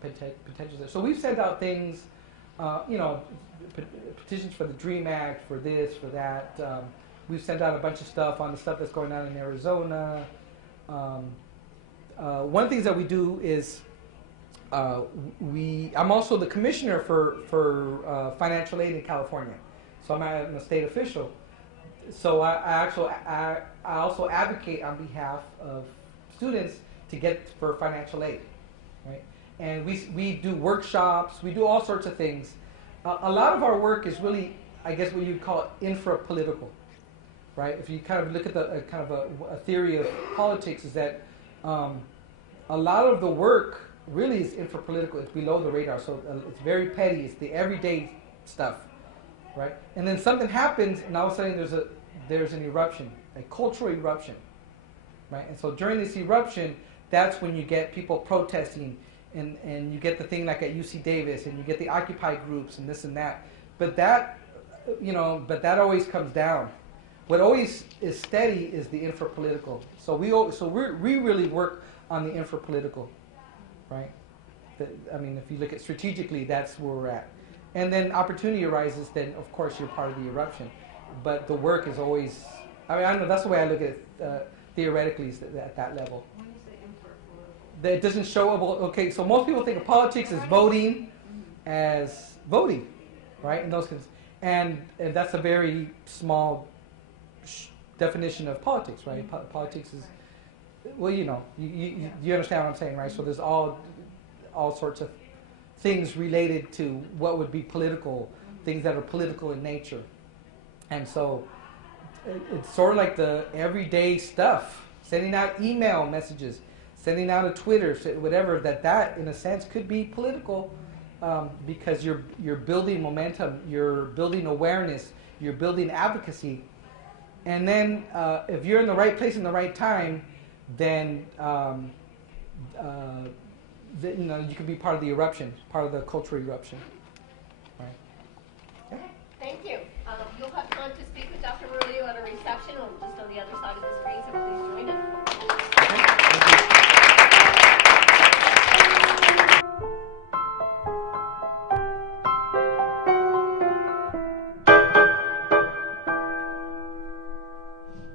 potential is there. So we've sent out things petitions for the DREAM Act, for this, for that. We've sent out a bunch of stuff on the stuff that's going on in Arizona. One of the things that we do is I'm also the commissioner for financial aid in California, so I'm a state official. So I also advocate on behalf of students to get for financial aid, right? And we do workshops, we do all sorts of things. A lot of our work is really, I guess, what you'd call infra-political, right? If you kind of look at the kind of a theory of politics, is that a lot of the work really is infra-political. It's below the radar, so it's very petty. It's the everyday stuff, right? And then something happens, and all of a sudden there's an eruption, a cultural eruption, right? And so during this eruption, that's when you get people protesting, and you get the thing like at UC Davis, and you get the Occupy groups and this and that. But that always comes down. What always is steady is the infra-political. So we really work on the infra-political, right? I mean, if you look at strategically, that's where we're at. And then opportunity arises, then of course you're part of the eruption. But the work is always, I don't know, that's the way I look at it theoretically, is at that level. When you say infra-political? That it doesn't show up, okay, so most people think of politics as voting, right? And those things. And that's a very small definition of politics, right? Politics is, well, you understand what I'm saying, right? So there's all sorts of things related to what would be political, things that are political in nature. And so it's sort of like the everyday stuff, sending out email messages, sending out a Twitter, whatever, that in a sense could be political, because you're building momentum, you're building awareness, you're building advocacy. And then if you're in the right place in the right time, then you can be part of the eruption, part of the cultural eruption, right?